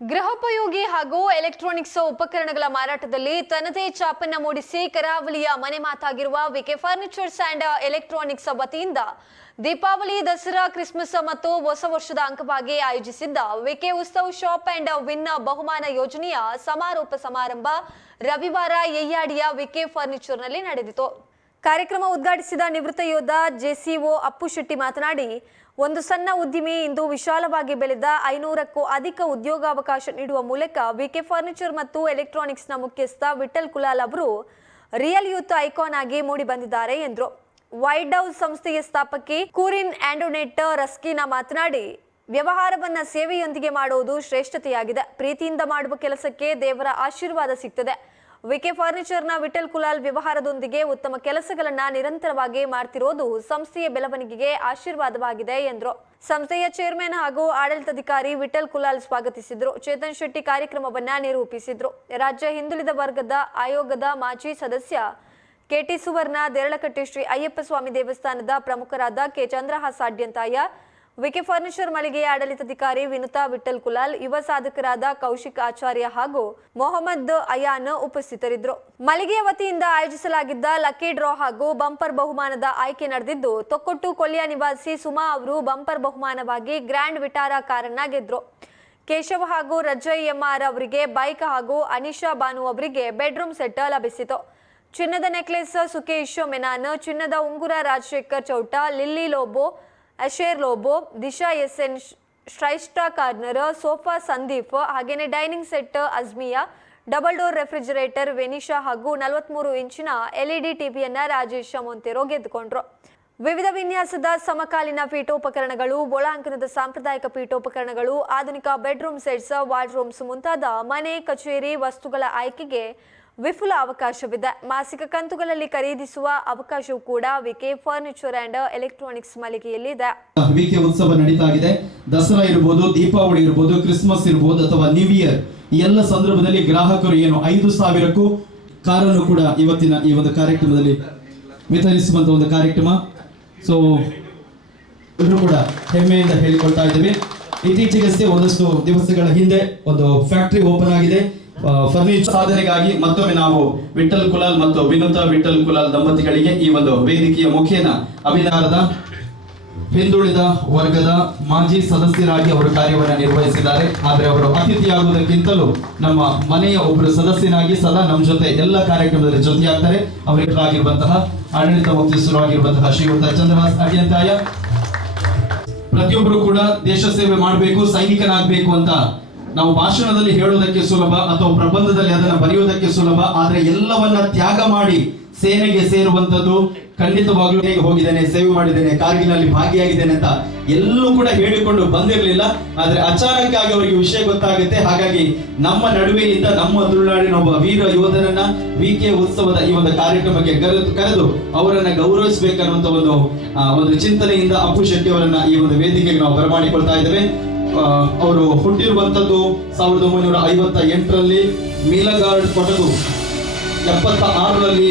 ಗೃಹೋಪಯೋಗಿ ಹಾಗೂ ಎಲೆಕ್ಟ್ರಾನಿಕ್ಸ್ ಉಪಕರಣಗಳ ಮಾರಾಟದಲ್ಲಿ ತನ್ನದೇ ಛಾಪನ್ನ ಮೂಡಿಸಿ ಕರಾವಳಿಯ ಮನೆ ಮಾತಾಗಿರುವ ವಿಕೆ ಫರ್ನಿಚರ್ಸ್ ಅಂಡ್ ಎಲೆಕ್ಟ್ರಾನಿಕ್ಸ್ ವತಿಯಿಂದ ದೀಪಾವಳಿ, ದಸರಾ, ಕ್ರಿಸ್ಮಸ್ ಮತ್ತು ಹೊಸ ವರ್ಷದ ಅಂಗವಾಗಿ ಆಯೋಜಿಸಿದ್ದ ವಿಕೆ ಉತ್ಸವ್ ಶಾಪ್ ಅಂಡ್ ವಿನ್ ಬಹುಮಾನ ಯೋಜನೆಯ ಸಮಾರೋಪ ಸಮಾರಂಭ ರವಿವಾರ ಯಯ್ಯಾಡಿಯ ವಿಕೆ ಫರ್ನಿಚರ್ನಲ್ಲಿ ನಡೆದಿತು. ಕಾರ್ಯಕ್ರಮ ಉದ್ಘಾಟಿಸಿದ ನಿವೃತ್ತ ಯೋಧ ಜೆಸಿಒ ಅಪ್ಪು ಶೆಟ್ಟಿ ಮಾತನಾಡಿ, ಒಂದು ಸಣ್ಣ ಉದ್ದಿಮೆ ಇಂದು ವಿಶಾಲವಾಗಿ ಬೆಳೆದ 500ಕ್ಕೂ ಅಧಿಕ ಉದ್ಯೋಗಾವಕಾಶ ನೀಡುವ ಮೂಲಕ ವಿಕೆ ಫರ್ನಿಚರ್ ಮತ್ತು ಎಲೆಕ್ಟ್ರಾನಿಕ್ಸ್ನ ಮುಖ್ಯಸ್ಥ ವಿಠಲ್ ಕುಲಾಲ್ ಅವರು ರಿಯಲ್ ಯೂತ್ ಐಕಾನ್ ಆಗಿ ಮೂಡಿ ಬಂದಿದ್ದಾರೆ ಎಂದರು. ವೈಟ್ ಹೌಸ್ ಸಂಸ್ಥೆಯ ಸ್ಥಾಪಕಿ ಕೂರಿನ್ ಆಂಡೋನೆಟ್ ರಸ್ಕಿನಾ ಮಾತನಾಡಿ, ವ್ಯವಹಾರವನ್ನ ಸೇವೆಯೊಂದಿಗೆ ಮಾಡುವುದು ಶ್ರೇಷ್ಠತೆಯಾಗಿದೆ. ಪ್ರೀತಿಯಿಂದ ಮಾಡುವ ಕೆಲಸಕ್ಕೆ ದೇವರ ಆಶೀರ್ವಾದ ಸಿಗ್ತದೆ. ವಿಕೆ ಫರ್ನಿಚರ್ನ ವಿಠಲ್ ಕುಲಾಲ್ ವ್ಯವಹಾರದೊಂದಿಗೆ ಉತ್ತಮ ಕೆಲಸಗಳನ್ನ ನಿರಂತರವಾಗಿ ಮಾಡ್ತಿರೋದು ಸಂಸ್ಥೆಯ ಬೆಳವಣಿಗೆಗೆ ಆಶೀರ್ವಾದವಾಗಿದೆ ಎಂದರು. ಸಂಸ್ಥೆಯ ಚೇರ್ಮನ್ ಹಾಗೂ ಆಡಳಿತಾಧಿಕಾರಿ ವಿಠಲ್ ಕುಲಾಲ್ ಸ್ವಾಗತಿಸಿದ್ರು. ಚೇತನ್ ಶೆಟ್ಟಿ ಕಾರ್ಯಕ್ರಮವನ್ನ ನಿರೂಪಿಸಿದ್ರು. ರಾಜ್ಯ ಹಿಂದುಳಿದ ವರ್ಗದ ಆಯೋಗದ ಮಾಜಿ ಸದಸ್ಯ ಕೆಟಿ ಸುವರ್ಣ, ದೇರಳಕಟ್ಟೆ ಶ್ರೀ ಅಯ್ಯಪ್ಪ ಸ್ವಾಮಿ ದೇವಸ್ಥಾನದ ಪ್ರಮುಖರಾದ K Chandrahasa Adyanthaya, VK furniture ಮಳಿಗೆಯ ಆಡಳಿತಾಧಿಕಾರಿ ವಿನುತಾ ವಿಠಲ್ ಕುಲಾಲ್, ಯುವ ಸಾಧಕರಾದ ಕೌಶಿಕ್ ಆಚಾರ್ಯ ಹಾಗೂ ಮೊಹಮ್ಮದ್ ಅಯಾನ್ ಉಪಸ್ಥಿತರಿದ್ದರು. ಮಳಿಗೆಯ ವತಿಯಿಂದ ಆಯೋಜಿಸಲಾಗಿದ್ದ ಲಕ್ಕಿ ಡ್ರಾ ಹಾಗೂ ಬಂಪರ್ ಬಹುಮಾನದ ಆಯ್ಕೆ ನಡೆದಿದ್ದು, ತೊಕ್ಕೊಟ್ಟು ಕೊಲ್ಲಿಯ ನಿವಾಸಿ ಸುಮಾ ಅವರು ಬಂಪರ್ ಬಹುಮಾನವಾಗಿ ಗ್ರ್ಯಾಂಡ್ ವಿಟಾರಾ ಕಾರನ್ನ ಗೆದ್ರು. ಕೇಶವ್ ಹಾಗೂ ರಜಯ್ ಎಂಆರ್ ಅವರಿಗೆ ಬೈಕ್ ಹಾಗೂ ಅನಿಶಾ ಬಾನು ಅವರಿಗೆ ಬೆಡ್ರೂಮ್ ಸೆಟ್ ಲಭಿಸಿತು. ಚಿನ್ನದ ನೆಕ್ಲೆಸ್ ಸುಕೇಶ್ ಮೆನಾನ್, ಚಿನ್ನದ ಉಂಗುರ Rajashekar Chouta, Lilly Lobo, Asher Lobo, Disha SN, Shraishtha corner, sofa Sandeep, ಹಾಗೇನೆ dining set Azmiya, double door refrigerator Venisha ಹಾಗೂ 43 ಇಂಚಿನ ಎಲ್ಇಡಿ ಟಿವಿಯನ್ನ ರಾಜೇಶ್ ಮೊಂತೆರೋ ಗೆದ್ದುಕೊಂಡ್ರು. ವಿವಿಧ ವಿನ್ಯಾಸದ ಸಮಕಾಲೀನ ಪೀಠೋಪಕರಣಗಳು, ಒಳಾಂಗಣದ ಸಾಂಪ್ರದಾಯಿಕ ಪೀಠೋಪಕರಣಗಳು, ಆಧುನಿಕ ಬೆಡ್ರೂಮ್ ಸೆಟ್ಸ್, ವಾರ್ಡ್ರೋಬ್ಸ್ ಮುಂತಾದ ಮನೆ, ಕಚೇರಿ ವಸ್ತುಗಳ ಆಯ್ಕೆಗೆ ವಿಪುಲ ಅವಕಾಶವಿದೆ. ಮಾಸಿಕ ಕಂತುಗಳಲ್ಲಿ ಖರೀದಿಸುವ ಅವಕಾಶವೂ ಕೂಡ ವಿಕೆ ಫರ್ನಿಚರ್ ಅಂಡ್ ಎಲೆಕ್ಟ್ರಾನಿಕ್ಸ್ ಮಳಿಗೆಯಲ್ಲಿ ಇದೆ. ವಿಕೆ ಉತ್ಸವ ನಡೀತಾ ಇದೆ. ದಸರಾ ಇರಬಹುದು, ದೀಪಾವಳಿ ಇರಬಹುದು, ಕ್ರಿಸ್ಮಸ್ ಇರಬಹುದು ಅಥವಾ ನ್ಯೂ ಇಯರ್, ಈ ಎಲ್ಲ ಸಂದರ್ಭದಲ್ಲಿ ಗ್ರಾಹಕರು ಏನು 5,000ಕ್ಕೂ ಕಾರನ್ನು ಕೂಡ ಇವತ್ತಿನ ಈ ಒಂದು ಕಾರ್ಯಕ್ರಮದಲ್ಲಿ ವಿತರಿಸುವಂತ ಒಂದು ಕಾರ್ಯಕ್ರಮ. ಸೊ ಎಲ್ಲರೂ ಕೂಡ ಹೆಮ್ಮೆಯಿಂದ ಹೇಳಿಕೊಳ್ತಾ ಇದ್ದೇವೆ. ಇತ್ತೀಚೆಗಷ್ಟೇ ಒಂದಷ್ಟು ದಿವಸಗಳ ಹಿಂದೆ ಒಂದು ಫ್ಯಾಕ್ಟರಿ ಓಪನ್ ಆಗಿದೆ ಫರ್ನಿಚರ್ ಸಾಧನೆಗಾಗಿ. ಮತ್ತೊಮ್ಮೆ ನಾವು ವಿಠಲ್ ಕುಲಾಲ್ ಮತ್ತು ವಿನುತಾ ವಿಠಲ್ ಕುಲಾಲ್ ದಂಪತಿಗಳಿಗೆ ಈ ಒಂದು ವೇದಿಕೆಯ ಮುಖೇನ ಅಭಿನಂದನದ ಹಿಂದುಳಿದ ವರ್ಗದ ಮಾಜಿ ಸದಸ್ಯರಾಗಿ ಅವರು ಕಾರ್ಯವನ್ನು ನಿರ್ವಹಿಸಿದ್ದಾರೆ. ಆದರೆ ಅವರು ಅತಿಥಿಯಾಗುವುದಕ್ಕಿಂತಲೂ ನಮ್ಮ ಮನೆಯ ಒಬ್ಬರು ಸದಸ್ಯನಾಗಿ ಸದಾ ನಮ್ಮ ಜೊತೆ ಎಲ್ಲ ಕಾರ್ಯಕ್ರಮದಲ್ಲಿ ಜೊತೆಯಾಗ್ತಾರೆ. ಅವರಿಗಾಗಿರುವಂತಹ ಆಡಳಿತ ಮುಖ್ಯಸ್ಥರಾಗಿರುವಂತಹ ಶ್ರೀಯುತ ಚಂದ್ರಹಾಸ ಅಡ್ಯಂತಾಯ, ಪ್ರತಿಯೊಬ್ಬರು ಕೂಡ ದೇಶ ಸೇವೆ ಮಾಡಬೇಕು, ಸೈನಿಕನಾಗಬೇಕು ಅಂತ ನಾವು ಭಾಷಣದಲ್ಲಿ ಹೇಳೋದಕ್ಕೆ ಸುಲಭ ಅಥವಾ ಪ್ರಬಂಧದಲ್ಲಿ ಅದನ್ನ ಬರೆಯೋದಕ್ಕೆ ಸುಲಭ. ಆದ್ರೆ ಎಲ್ಲವನ್ನ ತ್ಯಾಗ ಮಾಡಿ ಸೇನೆಗೆ ಸೇರುವಂತದ್ದು ಖಂಡಿತವಾಗ್ಲೂ ಹೇಗೆ ಹೋಗಿದ್ದೇನೆ, ಸೇವೆ ಮಾಡಿದ್ದೇನೆ, ಕಾರ್ಗಿಲ್ನಲ್ಲಿ ಭಾಗಿಯಾಗಿದ್ದೇನೆ ಅಂತ ಎಲ್ಲೂ ಕೂಡ ಹೇಳಿಕೊಂಡು ಬಂದಿರಲಿಲ್ಲ. ಆದ್ರೆ ಅಚಾನಕ್ ಆಗಿ ಅವರಿಗೆ ವಿಷಯ ಗೊತ್ತಾಗುತ್ತೆ. ಹಾಗಾಗಿ ನಮ್ಮ ನಡುವೆ ಇದ್ದ ನಮ್ಮ ತುಳುನಾಡಿನ ಒಬ್ಬ ವೀರ ಯೋಧನನ್ನ ವಿಕೆ ಉತ್ಸವದ ಈ ಒಂದು ಕಾರ್ಯಕ್ರಮಕ್ಕೆ ಕರೆದು ಅವರನ್ನ ಗೌರವಿಸಬೇಕನ್ನುವಂತ ಒಂದು ಚಿಂತನೆಯಿಂದ ಅಪ್ಪು ಶೆಟ್ಟಿ ಅವರನ್ನ ಈ ಒಂದು ವೇದಿಕೆಗೆ ನಾವು ಬರಮಾಡಿಕೊಳ್ತಾ ಇದ್ದೇವೆ. ಅವರು ಹುಟ್ಟಿರುವಂತದ್ದು 1958ರಲ್ಲಿ ಮೀಲಗಾರ್ಡ್ ಕೊಡಗು, 76ರಲ್ಲಿ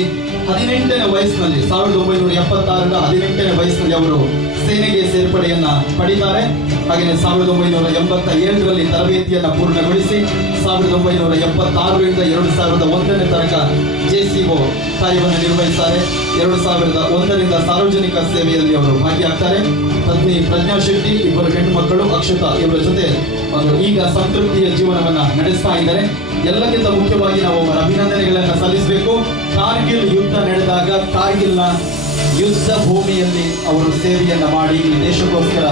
18ನೇ ವಯಸ್ಸಿನಲ್ಲಿ 1976ರ 18ನೇ ವಯಸ್ಸಿನಲ್ಲಿ ಅವರು ಸೇನೆಗೆ ಸೇರ್ಪಡೆಯನ್ನ ಪಡಿತಾರೆ. ಹಾಗೆಯೇ 1987ರಲ್ಲಿ ತರಬೇತಿಯನ್ನ ಪೂರ್ಣಗೊಳಿಸಿ 1976ರಿಂದ 2001ನೇ ತನಕ ಜೆಸಿಒ ಕಾರ್ಯವನ್ನು ನಿರ್ವಹಿಸುತ್ತಾರೆ. 2001ರಿಂದ ಸಾರ್ವಜನಿಕ ಸೇವೆಯಲ್ಲಿ ಅವರು ಭಾಗಿಯಾಗ್ತಾರೆ. ಪತ್ನಿ ಪ್ರಜ್ಞಾ ಶೆಟ್ಟಿ, ಇಬ್ಬರು ಹೆಣ್ಣು ಮಕ್ಕಳು ಅಕ್ಷತಾ, ಇವರ ಜೊತೆ ಒಂದು ಈಗ ಸಂತೃಪ್ತಿಯ ಜೀವನವನ್ನ ನಡೆಸ್ತಾ ಇದ್ದಾರೆ. ಎಲ್ಲಕ್ಕಿಂತ ಮುಖ್ಯವಾಗಿ ನಾವು ಅವರ ಅಭಿನಂದನೆಗಳನ್ನ ಸಲ್ಲಿಸಬೇಕು. ಕಾರ್ಗಿಲ್ ಯುದ್ಧ ನಡೆದಾಗ ಕಾರ್ಗಿಲ್ನ ಯುದ್ಧ ಭೂಮಿಯಲ್ಲಿ ಅವರು ಸೇವೆಯನ್ನ ಮಾಡಿ ಈ ದೇಶಕ್ಕೋಸ್ಕರ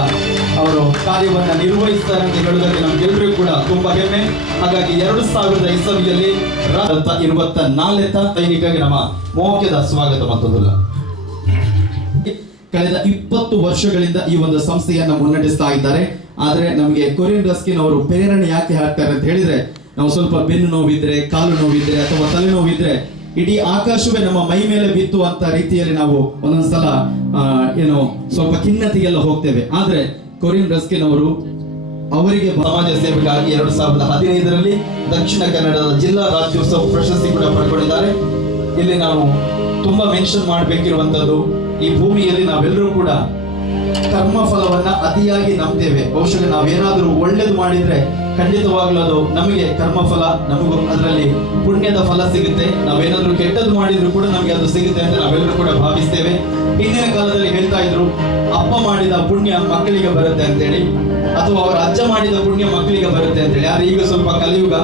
ಅವರು ಕಾರ್ಯವನ್ನ ನಿರ್ವಹಿಸ್ತಾರೆ ಅಂತ ಹೇಳುವುದಕ್ಕೆ ನಮ್ಗೆಲ್ಲರಿಗೂ ಕೂಡ ತುಂಬಾ ಹೆಮ್ಮೆ. ಹಾಗಾಗಿ 2000 ಇಸವಿಯಲ್ಲಿ 24ನೇ ಸೈನಿಕರಿಗೆ ನಮ್ಮ ಮೋಕ್ಯದ ಸ್ವಾಗತ ಮತ್ತೊಂದಿಲ್ಲ. ಕಳೆದ 20 ವರ್ಷಗಳಿಂದ ಈ ಒಂದು ಸಂಸ್ಥೆಯನ್ನ ಮುನ್ನಡೆಸ್ತಾ ಇದ್ದಾರೆ. ಆದ್ರೆ ನಮಗೆ ಕೊರಿಯನ್ ರಸ್ಕಿನ್ ಅವರು ಪ್ರೇರಣೆ ಯಾಕೆ ಹಾಕ್ತಾರೆ ಅಂತ ಹೇಳಿದ್ರೆ, ನಾವು ಸ್ವಲ್ಪ ಬೆನ್ನು ನೋವಿದ್ರೆ, ಕಾಲು ನೋವಿದ್ರೆ ಅಥವಾ ತಲೆನೋವಿದ್ರೆ ಇಡೀ ಆಕಾಶವೇ ನಮ್ಮ ಮೈ ಮೇಲೆ ಬಿತ್ತು ಅಂತ ರೀತಿಯಲ್ಲಿ ನಾವು ಒಂದೊಂದ್ಸಲ ಸ್ವಲ್ಪ ಖಿನ್ನತೆಗೆಲ್ಲ ಹೋಗ್ತೇವೆ. ಆದ್ರೆ ಕೊರಿಯನ್ ರಸ್ಕಿನ್ ಅವರು ಅವರಿಗೆ ಸಮಾಜ ಸೇವೆಗಾಗಿ 2015ರಲ್ಲಿ ದಕ್ಷಿಣ ಕನ್ನಡದ ಜಿಲ್ಲಾ ರಾಜ್ಯೋತ್ಸವ ಪ್ರಶಸ್ತಿ ಕೂಡ ಪಡ್ಕೊಂಡಿದ್ದಾರೆ. ಇಲ್ಲಿ ನಾವು ತುಂಬಾ ಮೆನ್ಷನ್ ಮಾಡಬೇಕಿರುವಂತದ್ದು, ಈ ಭೂಮಿಯಲ್ಲಿ ನಾವೆಲ್ಲರೂ ಕೂಡ ಕರ್ಮ ಫಲವನ್ನ ಅತಿಯಾಗಿ ನಂಬ್ತೇವೆ. ಬಹುಶಃ ನಾವೇನಾದ್ರೂ ಒಳ್ಳೇದು ಮಾಡಿದ್ರೆ ಖಂಡಿತವಾಗ್ಲೂ ಅದು ನಮಗೆ ಕರ್ಮಫಲ, ನಮಗೂ ಅದರಲ್ಲಿ ಪುಣ್ಯದ ಫಲ ಸಿಗುತ್ತೆ. ನಾವೇನಾದ್ರೂ ಕೆಟ್ಟದ್ದು ಮಾಡಿದ್ರು ಕೂಡ ನಮಗೆ ಅದು ಸಿಗುತ್ತೆ ಅಂತ ನಾವೆಲ್ಲರೂ ಕೂಡ ಭಾವಿಸ್ತೇವೆ. ಹಿಂದಿನ ಕಾಲದಲ್ಲಿ ಹೇಳ್ತಾ ಇದ್ರು, ಅಪ್ಪ ಮಾಡಿದ ಪುಣ್ಯ ಮಕ್ಕಳಿಗೆ ಬರುತ್ತೆ ಅಂತೇಳಿ, ಅಥವಾ ಅವರ ಅಜ್ಜ ಮಾಡಿದ ಪುಣ್ಯ ಮಕ್ಕಳಿಗೆ ಬರುತ್ತೆ ಅಂತೇಳಿ. ಆದ್ರೆ ಈಗ ಸ್ವಲ್ಪ ಕಲಿಯುಗ,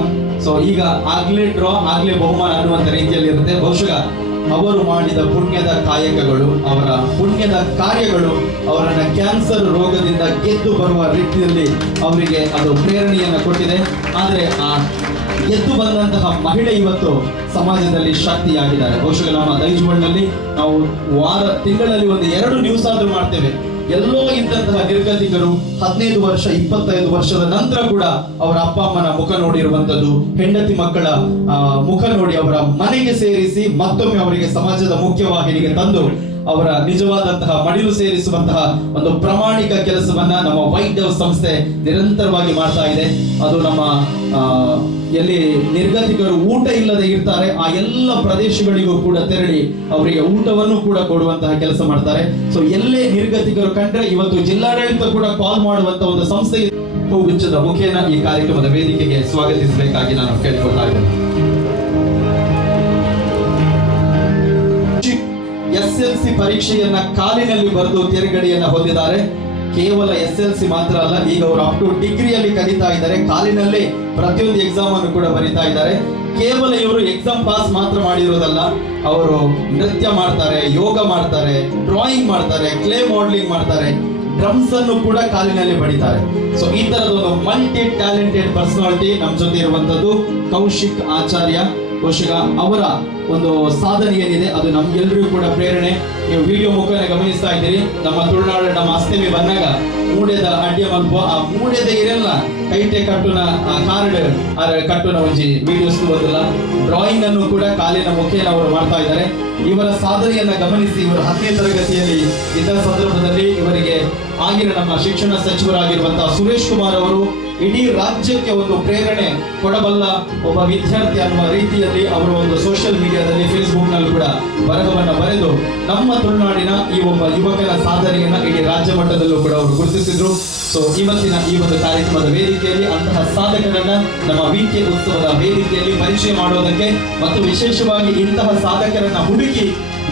ಸೊ ಈಗ ಆಗ್ಲೇ ಡ್ರಾ ಆಗ್ಲೇ ಬಹುಮಾನ ಅನ್ನುವಂತ ರೀತಿಯಲ್ಲಿ ಇರುತ್ತೆ. ಬಹುಶಃ ಅವರು ಮಾಡಿದ ಪುಣ್ಯದ ಕಾಯಕಗಳು, ಅವರ ಪುಣ್ಯದ ಕಾರ್ಯಗಳು ಅವರನ್ನ ಕ್ಯಾನ್ಸರ್ ರೋಗದಿಂದ ಗೆದ್ದು ಬರುವ ರೀತಿಯಲ್ಲಿ ಅವರಿಗೆ ಅದು ಪ್ರೇರಣೆಯನ್ನು ಕೊಟ್ಟಿದೆ. ಆದರೆ ಆ ಗೆದ್ದು ಬಂದಂತಹ ಮಹಿಳೆ ಇವತ್ತು ಸಮಾಜದಲ್ಲಿ ಶಕ್ತಿಯಾಗಿದ್ದಾರೆ. ಬಹುಶಃ ನಮ್ಮ ದೈಜುವಳ್ನಲ್ಲಿ ನಾವು ತಿಂಗಳಲ್ಲಿ ಒಂದು 2 ನ್ಯೂಸ್ ಆದ್ರೂ ಮಾಡ್ತೇವೆ. ಎಲ್ಲೋ ಇದ್ದಂತಹ ನಿರ್ಗತಿಕರು 15 ವರ್ಷ 25 ವರ್ಷದ ನಂತರ ಕೂಡ ಅವರ ಅಪ್ಪ ಅಮ್ಮನ ಮುಖ ನೋಡಿರುವಂತದ್ದು, ಹೆಂಡತಿ ಮಕ್ಕಳ ಮುಖ ನೋಡಿ ಅವರ ಮನೆಗೆ ಸೇರಿಸಿ ಮತ್ತೊಮ್ಮೆ ಅವರಿಗೆ ಸಮಾಜದ ಮುಖ್ಯವಾಹಿನಿಗೆ ತಂದು ಅವರ ನಿಜವಾದಂತಹ ಮಡಿಲು ಸೇರಿಸುವಂತಹ ಒಂದು ಪ್ರಾಮಾಣಿಕ ಕೆಲಸವನ್ನ ನಮ್ಮ ವೈಟ್ ಡವ್ ಸಂಸ್ಥೆ ನಿರಂತರವಾಗಿ ಮಾಡ್ತಾ ಇದೆ. ಅದು ನಮ್ಮ ಎಲ್ಲಿ ನಿರ್ಗತಿಕರು ಊಟ ಇಲ್ಲದೆ ಇರ್ತಾರೆ ಆ ಎಲ್ಲ ಪ್ರದೇಶಗಳಿಗೂ ಕೂಡ ತೆರಳಿ ಅವರಿಗೆ ಊಟವನ್ನು ಕೂಡ ಕೊಡುವಂತಹ ಕೆಲಸ ಮಾಡ್ತಾರೆ. ಸೊ ಎಲ್ಲೇ ನಿರ್ಗತಿಕರು ಕಂಡ್ರೆ ಇವತ್ತು ಜಿಲ್ಲಾಡಳಿತ ಕೂಡ ಕಾಲ್ ಮಾಡುವಂತಹ ಒಂದು ಸಂಸ್ಥೆ ಹೂಗುಚ್ಛದ ಮುಖೇನ ಈ ಕಾರ್ಯಕ್ರಮದ ವೇದಿಕೆಗೆ ಸ್ವಾಗತಿಸಬೇಕಾಗಿ ನಾನು ಕೇಳಿಕೊಳ್ತಾ ಇದ್ದೇನೆ. SLC ಪರೀಕ್ಷೆಯನ್ನ ಕಾಲಿನಲ್ಲಿ ಬರೆದು ತೇರ್ಗಡೆಯನ್ನ ಹೊಂದಿದ್ದಾರೆ. ಕೇವಲ SLC ಮಾತ್ರ ಅಲ್ಲ, ಈಗ ಅವರು ಅಪ್ ಟು ಡಿಗ್ರಿಯಲ್ಲಿ ಕಲಿತಾ ಇದ್ದಾರೆ. ಕಾಲಿನಲ್ಲಿ ಪ್ರತಿಯೊಂದು ಎಕ್ಸಾಮ್ ಅನ್ನು ಕೂಡ ಬರೀತಾ ಇದ್ದಾರೆ. ಕೇವಲ ಇವರು ಎಕ್ಸಾಮ್ ಪಾಸ್ ಮಾತ್ರ ಮಾಡಿರೋದಲ್ಲ, ಅವರು ನೃತ್ಯ ಮಾಡ್ತಾರೆ, ಯೋಗ ಮಾಡ್ತಾರೆ, ಡ್ರಾಯಿಂಗ್ ಮಾಡ್ತಾರೆ, ಕ್ಲೇ ಮಾಡಲಿಂಗ್ ಮಾಡ್ತಾರೆ, ಡ್ರಮ್ಸ್ ಅನ್ನು ಕೂಡ ಕಾಲಿನಲ್ಲಿ ಬಡಿತಾರೆ. ಸೊ ಈ ತರದೊಂದು ಮಲ್ಟಿ ಟ್ಯಾಲೆಂಟೆಡ್ ಪರ್ಸನಾಲಿಟಿ ನಮ್ಮ ಜೊತೆ ಇರುವಂತದ್ದು ಕೌಶಿಕ್ ಆಚಾರ್ಯ. ಬಹುಶಃ ಅವರ ಒಂದು ಸಾಧನೆ ಏನಿದೆ ಅದು ನಮ್ಗೆಲ್ಲರಿಗೂ ಕೂಡ ಪ್ರೇರಣೆ. ನೀವು ವಿಡಿಯೋ ಮುಖಾಂತರ ಗಮನಿಸ್ತಾ ಇದ್ದೀರಿ. ನಮ್ಮ ತುಳುನಾಡು ನಮ್ಮ ಅಸ್ತೆಮಿ ಬಂದಾಗ ಮೂಡೆದ ಅಡ್ಯ ಮಲ್ಪ ಆ ಮೂಡೆದ ಇರಲ್ಲ ಕೈಟೆ ಕಟ್ಟುನ ಕಾರ್ಡ್ ಕಟ್ಟುನ ಒಂಜಿ ವಿಡಿಯೋಸ್ ಬಂದಿಲ್ಲ. ಡ್ರಾಯಿಂಗ್ ಅನ್ನು ಕೂಡ ಕಾಲಿನ ಮುಖೇನ ಅವರು ಮಾಡ್ತಾ ಇದ್ದಾರೆ. ಇವರ ಸಾಧನೆಯನ್ನ ಗಮನಿಸಿ ಇವರು 10ನೇ ತರಗತಿಯಲ್ಲಿ ಇದ್ದ ಸಂದರ್ಭದಲ್ಲಿ ಇವರಿಗೆ ಆಗಿನ ನಮ್ಮ ಶಿಕ್ಷಣ ಸಚಿವರಾಗಿರುವಂತಹ ಸುರೇಶ್ ಕುಮಾರ್ ಅವರು ಇಡೀ ರಾಜ್ಯಕ್ಕೆ ಒಂದು ಪ್ರೇರಣೆ ಕೊಡಬಲ್ಲ ಒಬ್ಬ ವಿದ್ಯಾರ್ಥಿ ಅನ್ನುವ ರೀತಿಯಲ್ಲಿ ಅವರು ಒಂದು ಸೋಷಿಯಲ್ ಮೀಡಿಯಾದಲ್ಲಿ ಫೇಸ್ಬುಕ್ ನಲ್ಲಿ ಕೂಡ ಬರಹವನ್ನ ಬರೆದು ನಮ್ಮ ತುಳುನಾಡಿನ ಈ ಒಬ್ಬ ಯುವಕನ ಸಾಧನೆಯನ್ನ ಇಡೀ ರಾಜ್ಯ ಮಟ್ಟದಲ್ಲೂ ಕೂಡ ಅವರು ಗುರುತಿಸಿದ್ರು. ಸೊ ಇವತ್ತಿನ ಈ ಒಂದು ಕಾರ್ಯಕ್ರಮದ ವೇದಿಕೆಯಲ್ಲಿ ಅಂತಹ ಸಾಧಕರನ್ನ ನಮ್ಮ ವಿಕೆ ಉತ್ಸವದ ವೇದಿಕೆಯಲ್ಲಿ ಪರಿಚಯ ಮಾಡೋದಕ್ಕೆ ಮತ್ತು ವಿಶೇಷವಾಗಿ ಇಂತಹ ಸಾಧಕರನ್ನ ಹುಡುಕಿ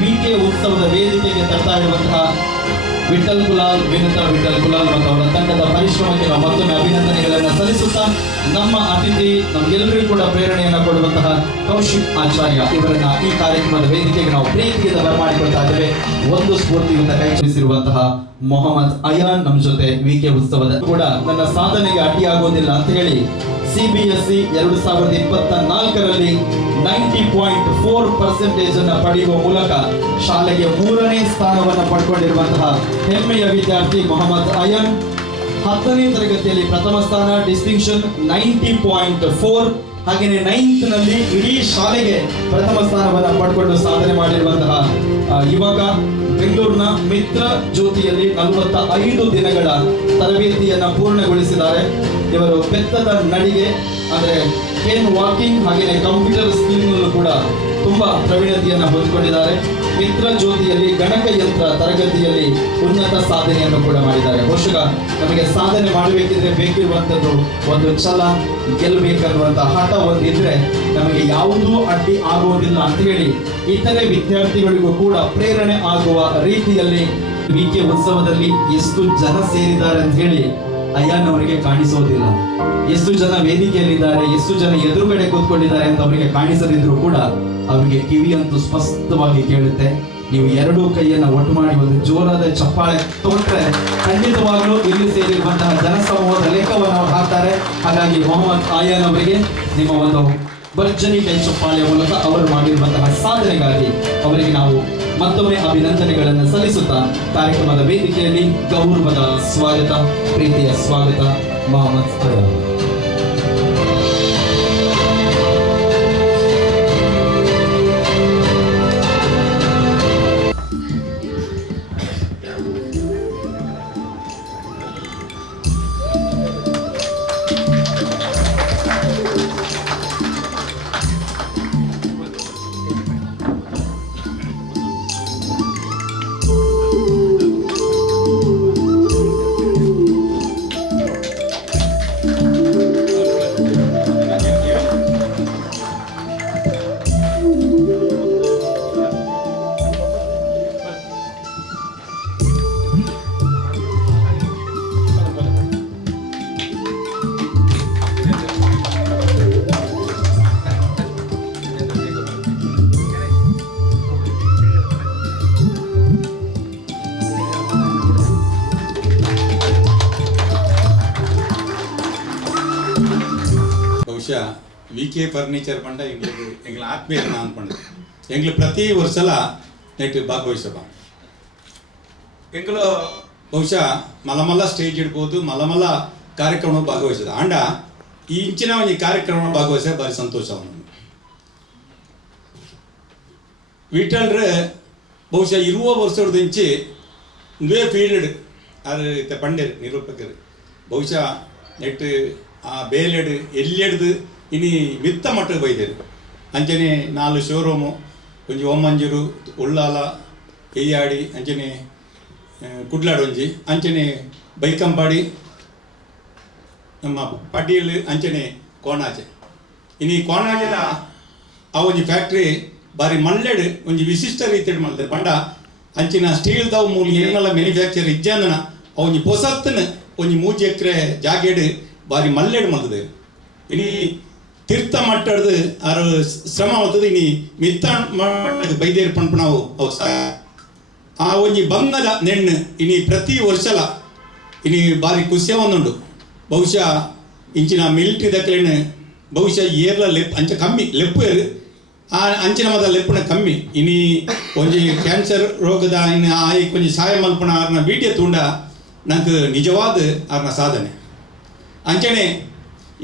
ವಿಕೆ ಉತ್ಸವದ ವೇದಿಕೆಗೆ ತರ್ತಾ ಇರುವಂತಹ ವಿಠಲ್ ಕುಲಾಲ್, ವಿನುತಾ ವಿಠಲ್ ಕುಲಾಲ್ ಮತ್ತು ಅವರ ತಂಡದ ಪರಿಶ್ರಮಕ್ಕೆ ನಾವು ಮತ್ತೊಮ್ಮೆ ಅಭಿನಂದನೆಗಳನ್ನು ಸಲ್ಲಿಸುತ್ತಾ ನಮ್ಮ ಅತಿಥಿ ನಮ್ಗೆಲ್ಲರಿಗೂ ಕೂಡ ಪ್ರೇರಣೆಯನ್ನು ಕೊಡುವಂತಹ ಕೌಶಿಕ್ ಆಚಾರ್ಯ ಇವರನ್ನ ಈ ಕಾರ್ಯಕ್ರಮದ ವೇದಿಕೆಗೆ ನಾವು ಪ್ರೀತಿಯಿಂದ ಬರಮಾಡಿಕೊಳ್ತಾ ಇದ್ದೇವೆ. ಒಂದು ಸ್ಫೂರ್ತಿಯಿಂದ ಕೈ ಜೋಡಿಸಿರುವಂತಹ ಮೊಹಮ್ಮದ್ ಅಯಾನ್ ನಮ್ಮ ಜೊತೆ ವಿಕೆ ಉತ್ಸವದ ಕೂಡ ನನ್ನ ಸಾಧನೆಗೆ ಅಡ್ಡಿಯಾಗೋದಿಲ್ಲ ಅಂತ ಹೇಳಿ CBSE 2024ರಲ್ಲಿ 90.4% ಅನ್ನು ಪಡೆಯುವ ಮೂಲಕ ಶಾಲೆಗೆ 3ನೇ ಸ್ಥಾನವನ್ನು ಪಡ್ಕೊಂಡಿರುವಂತಹ ಹೆಮ್ಮೆಯ ವಿದ್ಯಾರ್ಥಿ ಮೊಹಮ್ಮದ್ ಅಯಾನ್. 10ನೇ ತರಗತಿಯಲ್ಲಿ ಪ್ರಥಮ ಸ್ಥಾನ, ಡಿಸ್ಟಿಂಕ್ಷನ್ 90.4. ಹಾಗೆಯೇ 9th ನಲ್ಲಿ ಇಡೀ ಶಾಲೆಗೆ ಪ್ರಥಮ ಸ್ಥಾನವನ್ನು ಪಡ್ಕೊಂಡು ಸಾಧನೆ ಮಾಡಿರುವಂತಹ ಯುವಕ. ಬೆಂಗಳೂರಿನ ಮಿತ್ರ ಜ್ಯೋತಿಯಲ್ಲಿ 45 ದಿನಗಳ ತರಬೇತಿಯನ್ನ ಪೂರ್ಣಗೊಳಿಸಿದ್ದಾರೆ. ಇವರು ಬೆತ್ತದ ನಡಿಗೆ ಅಂದ್ರೆ ಕೇನ್ ವಾಕಿಂಗ್ ಹಾಗೆಯೇ ಕಂಪ್ಯೂಟರ್ ಸ್ಕಿಲ್ ಕೂಡ ತುಂಬಾ ಪ್ರವೀಣತೆಯನ್ನು ಹೊಂದಿಕೊಂಡಿದ್ದಾರೆ. ಮಿತ್ರ ಜ್ಯೋತಿಯಲ್ಲಿ ಗಣಕಯಂತ್ರ ತರಗತಿಯಲ್ಲಿ ಉನ್ನತ ಸಾಧನೆಯನ್ನು ಕೂಡ ಮಾಡಿದ್ದಾರೆ. ಬಹುಶಃ ನಮಗೆ ಸಾಧನೆ ಮಾಡಬೇಕಿದ್ರೆ ಬೇಕಿರುವಂತದ್ದು ಒಂದು ಛಲ, ಗೆಲ್ಲಬೇಕನ್ನುವಂತ ಹಠ ಒಂದಿದ್ರೆ ನಮಗೆ ಯಾವುದೂ ಅಡ್ಡಿ ಆಗುವುದಿಲ್ಲ ಅಂತ ಹೇಳಿ ಇತರೆ ವಿದ್ಯಾರ್ಥಿಗಳಿಗೂ ಕೂಡ ಪ್ರೇರಣೆ ಆಗುವ ರೀತಿಯಲ್ಲಿ ವಿಕೆ ಉತ್ಸವದಲ್ಲಿ ಎಷ್ಟು ಜನ ಸೇರಿದ್ದಾರೆ ಅಂತ ಹೇಳಿ ಅಯ್ಯನ್ ಅವರಿಗೆ ಕಾಣಿಸೋದಿಲ್ಲ. ಎಷ್ಟು ಜನ ವೇದಿಕೆಯಲ್ಲಿದ್ದಾರೆ, ಎಷ್ಟು ಜನ ಎದುರುಗಡೆ ಕೂತ್ಕೊಂಡಿದ್ದಾರೆ ಅಂತ ಅವರಿಗೆ ಕಾಣಿಸದಿದ್ರು ಕೂಡ ಅವರಿಗೆ ಕಿವಿಯಂತೂ ಸ್ಪಷ್ಟವಾಗಿ ಕೇಳುತ್ತೆ. ನೀವು 2 ಕೈಯನ್ನ ಒಟ್ಟು ಮಾಡಿ ಒಂದು ಜೋರಾದ ಚಪ್ಪಾಳೆ ತೊಗೊಂಡ್ರೆ ಖಂಡಿತವಾಗ್ಲೂ ಇಲ್ಲಿ ಸೇರಿರುವಂತಹ ಜನಸಮೂಹದ ಲೆಕ್ಕವನ್ನು ಅವರು ಹಾಕ್ತಾರೆ. ಹಾಗಾಗಿ ಮೊಹಮ್ಮದ್ ಅಯಾನ್ ಅವರಿಗೆ ನಿಮ್ಮ ಒಂದು ಭರ್ಜರಿ ಕೈ ಚಪ್ಪಾಳೆಯ ಮೂಲಕ ಅವರು ಮಾಡಿರುವಂತಹ ಸಾಧನೆಗಾಗಿ ಅವರಿಗೆ ನಾವು ಮತ್ತೊಮ್ಮೆ ಅಭಿನಂದನೆಗಳನ್ನು ಸಲ್ಲಿಸುತ್ತಾ ಕಾರ್ಯಕ್ರಮದ ವೇದಿಕೆಯಲ್ಲಿ ಗೌರವದ ಸ್ವಾಗತ, ಪ್ರೀತಿಯ ಸ್ವಾಗತ ಮೊಹಮ್ಮದ್ ಅಯಾನ್. ಬಹುಶಃ VK ಫರ್ನಿಚರ್ ಪಂಡ ಎಂಗ್ಲ ಆತ್ಮೀಯ ನಾನು ಪಂಡ ಎಂಗ್ಲು ಪ್ರತಿ ವರ್ಷಲ ನೆಟ್ ಭಾಗವಹಿಸಬ ಎಂಗ್ಲು ಬಹುಶಃ ಮಲಮಲ್ಲ ಸ್ಟೇಜ್ ಇಡ್ಬೋದು ಮಲಮಲ್ಲ ಕಾರ್ಯಕ್ರಮ ಭಾಗವಹಿಸದ ಆಂಡ ಈ ಇಂಚಿನ ಒಂದು ಕಾರ್ಯಕ್ರಮ ಭಾಗವಹಿಸ ಭಾರಿ ಸಂತೋಷ ಅವನು ವಿಠಲ್ರೆ ಬಹುಶಃ 20 ವರ್ಷದ ಇಂಚಿ ನುವೇ ಫೀಲ್ಡ್ ಅದು ಪಂಡೇರು ನಿರೂಪಕರು ಬಹುಶಃ ನೆಟ್ ಆ ಬೇಲೆಡ್ ಎಲ್ಲಿಡ್ದು ಇನಿ ಮಿತ್ತ ಮಟ್ಟಕ್ಕೆ ಬೈದೇರು ಅಂಚನೆ 4 ಶೋರೂಮು ಒಂಜಿ ಓಮಂಜೂರು ಉಳ್ಳಾಲ ಎಯ್ಯಾಡಿ ಅಂಚನೆ ಕುಡ್ಲಾಡ್ ಒಂಜಿ ಅಂಚನೆ ಬೈಕಂಪಾಡಿ ನಮ್ಮ ಪಟೀಲ್ ಅಂಚನೆ ಕೋಣಾಚೆ ಇನಿ ಕೋಣಾಚೆದ ಆ ಒಂಜಿ ಫ್ಯಾಕ್ಟ್ರಿ ಬಾರಿ ಮಲ್ಲೆಡ್ ಒಂಜಿ ವಿಶಿಷ್ಟ ರೀತಿಯಲ್ಲಿ ಮಾಡ್ತಾರೆ ಪಂಡ ಅಂಚಿನ ಸ್ಟೀಲ್ ದವ್ ಮೂಲ ಏನೆಲ್ಲ ಮ್ಯಾನುಫ್ಯಾಕ್ಚರ್ ಇಜ್ಜಂದನ ಒಂಜಿ ಪೊಸತ್ತನ ಒಂಜಿ 3 ಎಕರೆ ಜಾಗೇಡ್ ಬಾರಿ ಮಲ್ಲೆಡ್ ಮಲ್ತದೆ ಇನಿ ತೀರ್ಥ ಮಟ್ಟದ ಆರು ಶ್ರಮ ಆಗ್ತದೆ ಇನಿ ಮಿತ್ತ ಮಟ್ಟಕ್ಕೆ ಬೈದೇರು ಪಂಪ ನಾವು ಆ ಒಂಜಿ ಬಂಗದ ನೆಣ್ಣು ಇನಿ ಪ್ರತಿ ವರ್ಷಲ ಇನಿ ಬಾರಿ ಖುಷಿಯ ಒಂದುಂಡು ಬಹುಶಃ ಇಂಚಿನ ಮಿಲಿಟ್ರಿ ದಕ್ಕಲೇನು ಬಹುಶಃ ಏರ್ಲ ಲೆಪ್ ಅಂಚ ಕಮ್ಮಿ ಲೆಪ್ಪು ಆ ಅಂಚಿನ ಮದ ಲೆಪ್ಪುನ ಕಮ್ಮಿ ಇನಿ ಒಂಜಿ ಕ್ಯಾನ್ಸರ್ ರೋಗದ ಇನ್ನು ಆಯ್ ಕೊಂಚ ಸಹಾಯ ಮಲ್ಪನ ಆರ್ನ ಬೀಟಿಯ ತೂಂಡ ನಂಗೆ ನಿಜವಾದ ಆರ್ನ ಸಾಧನೆ ಅಂಚನೆ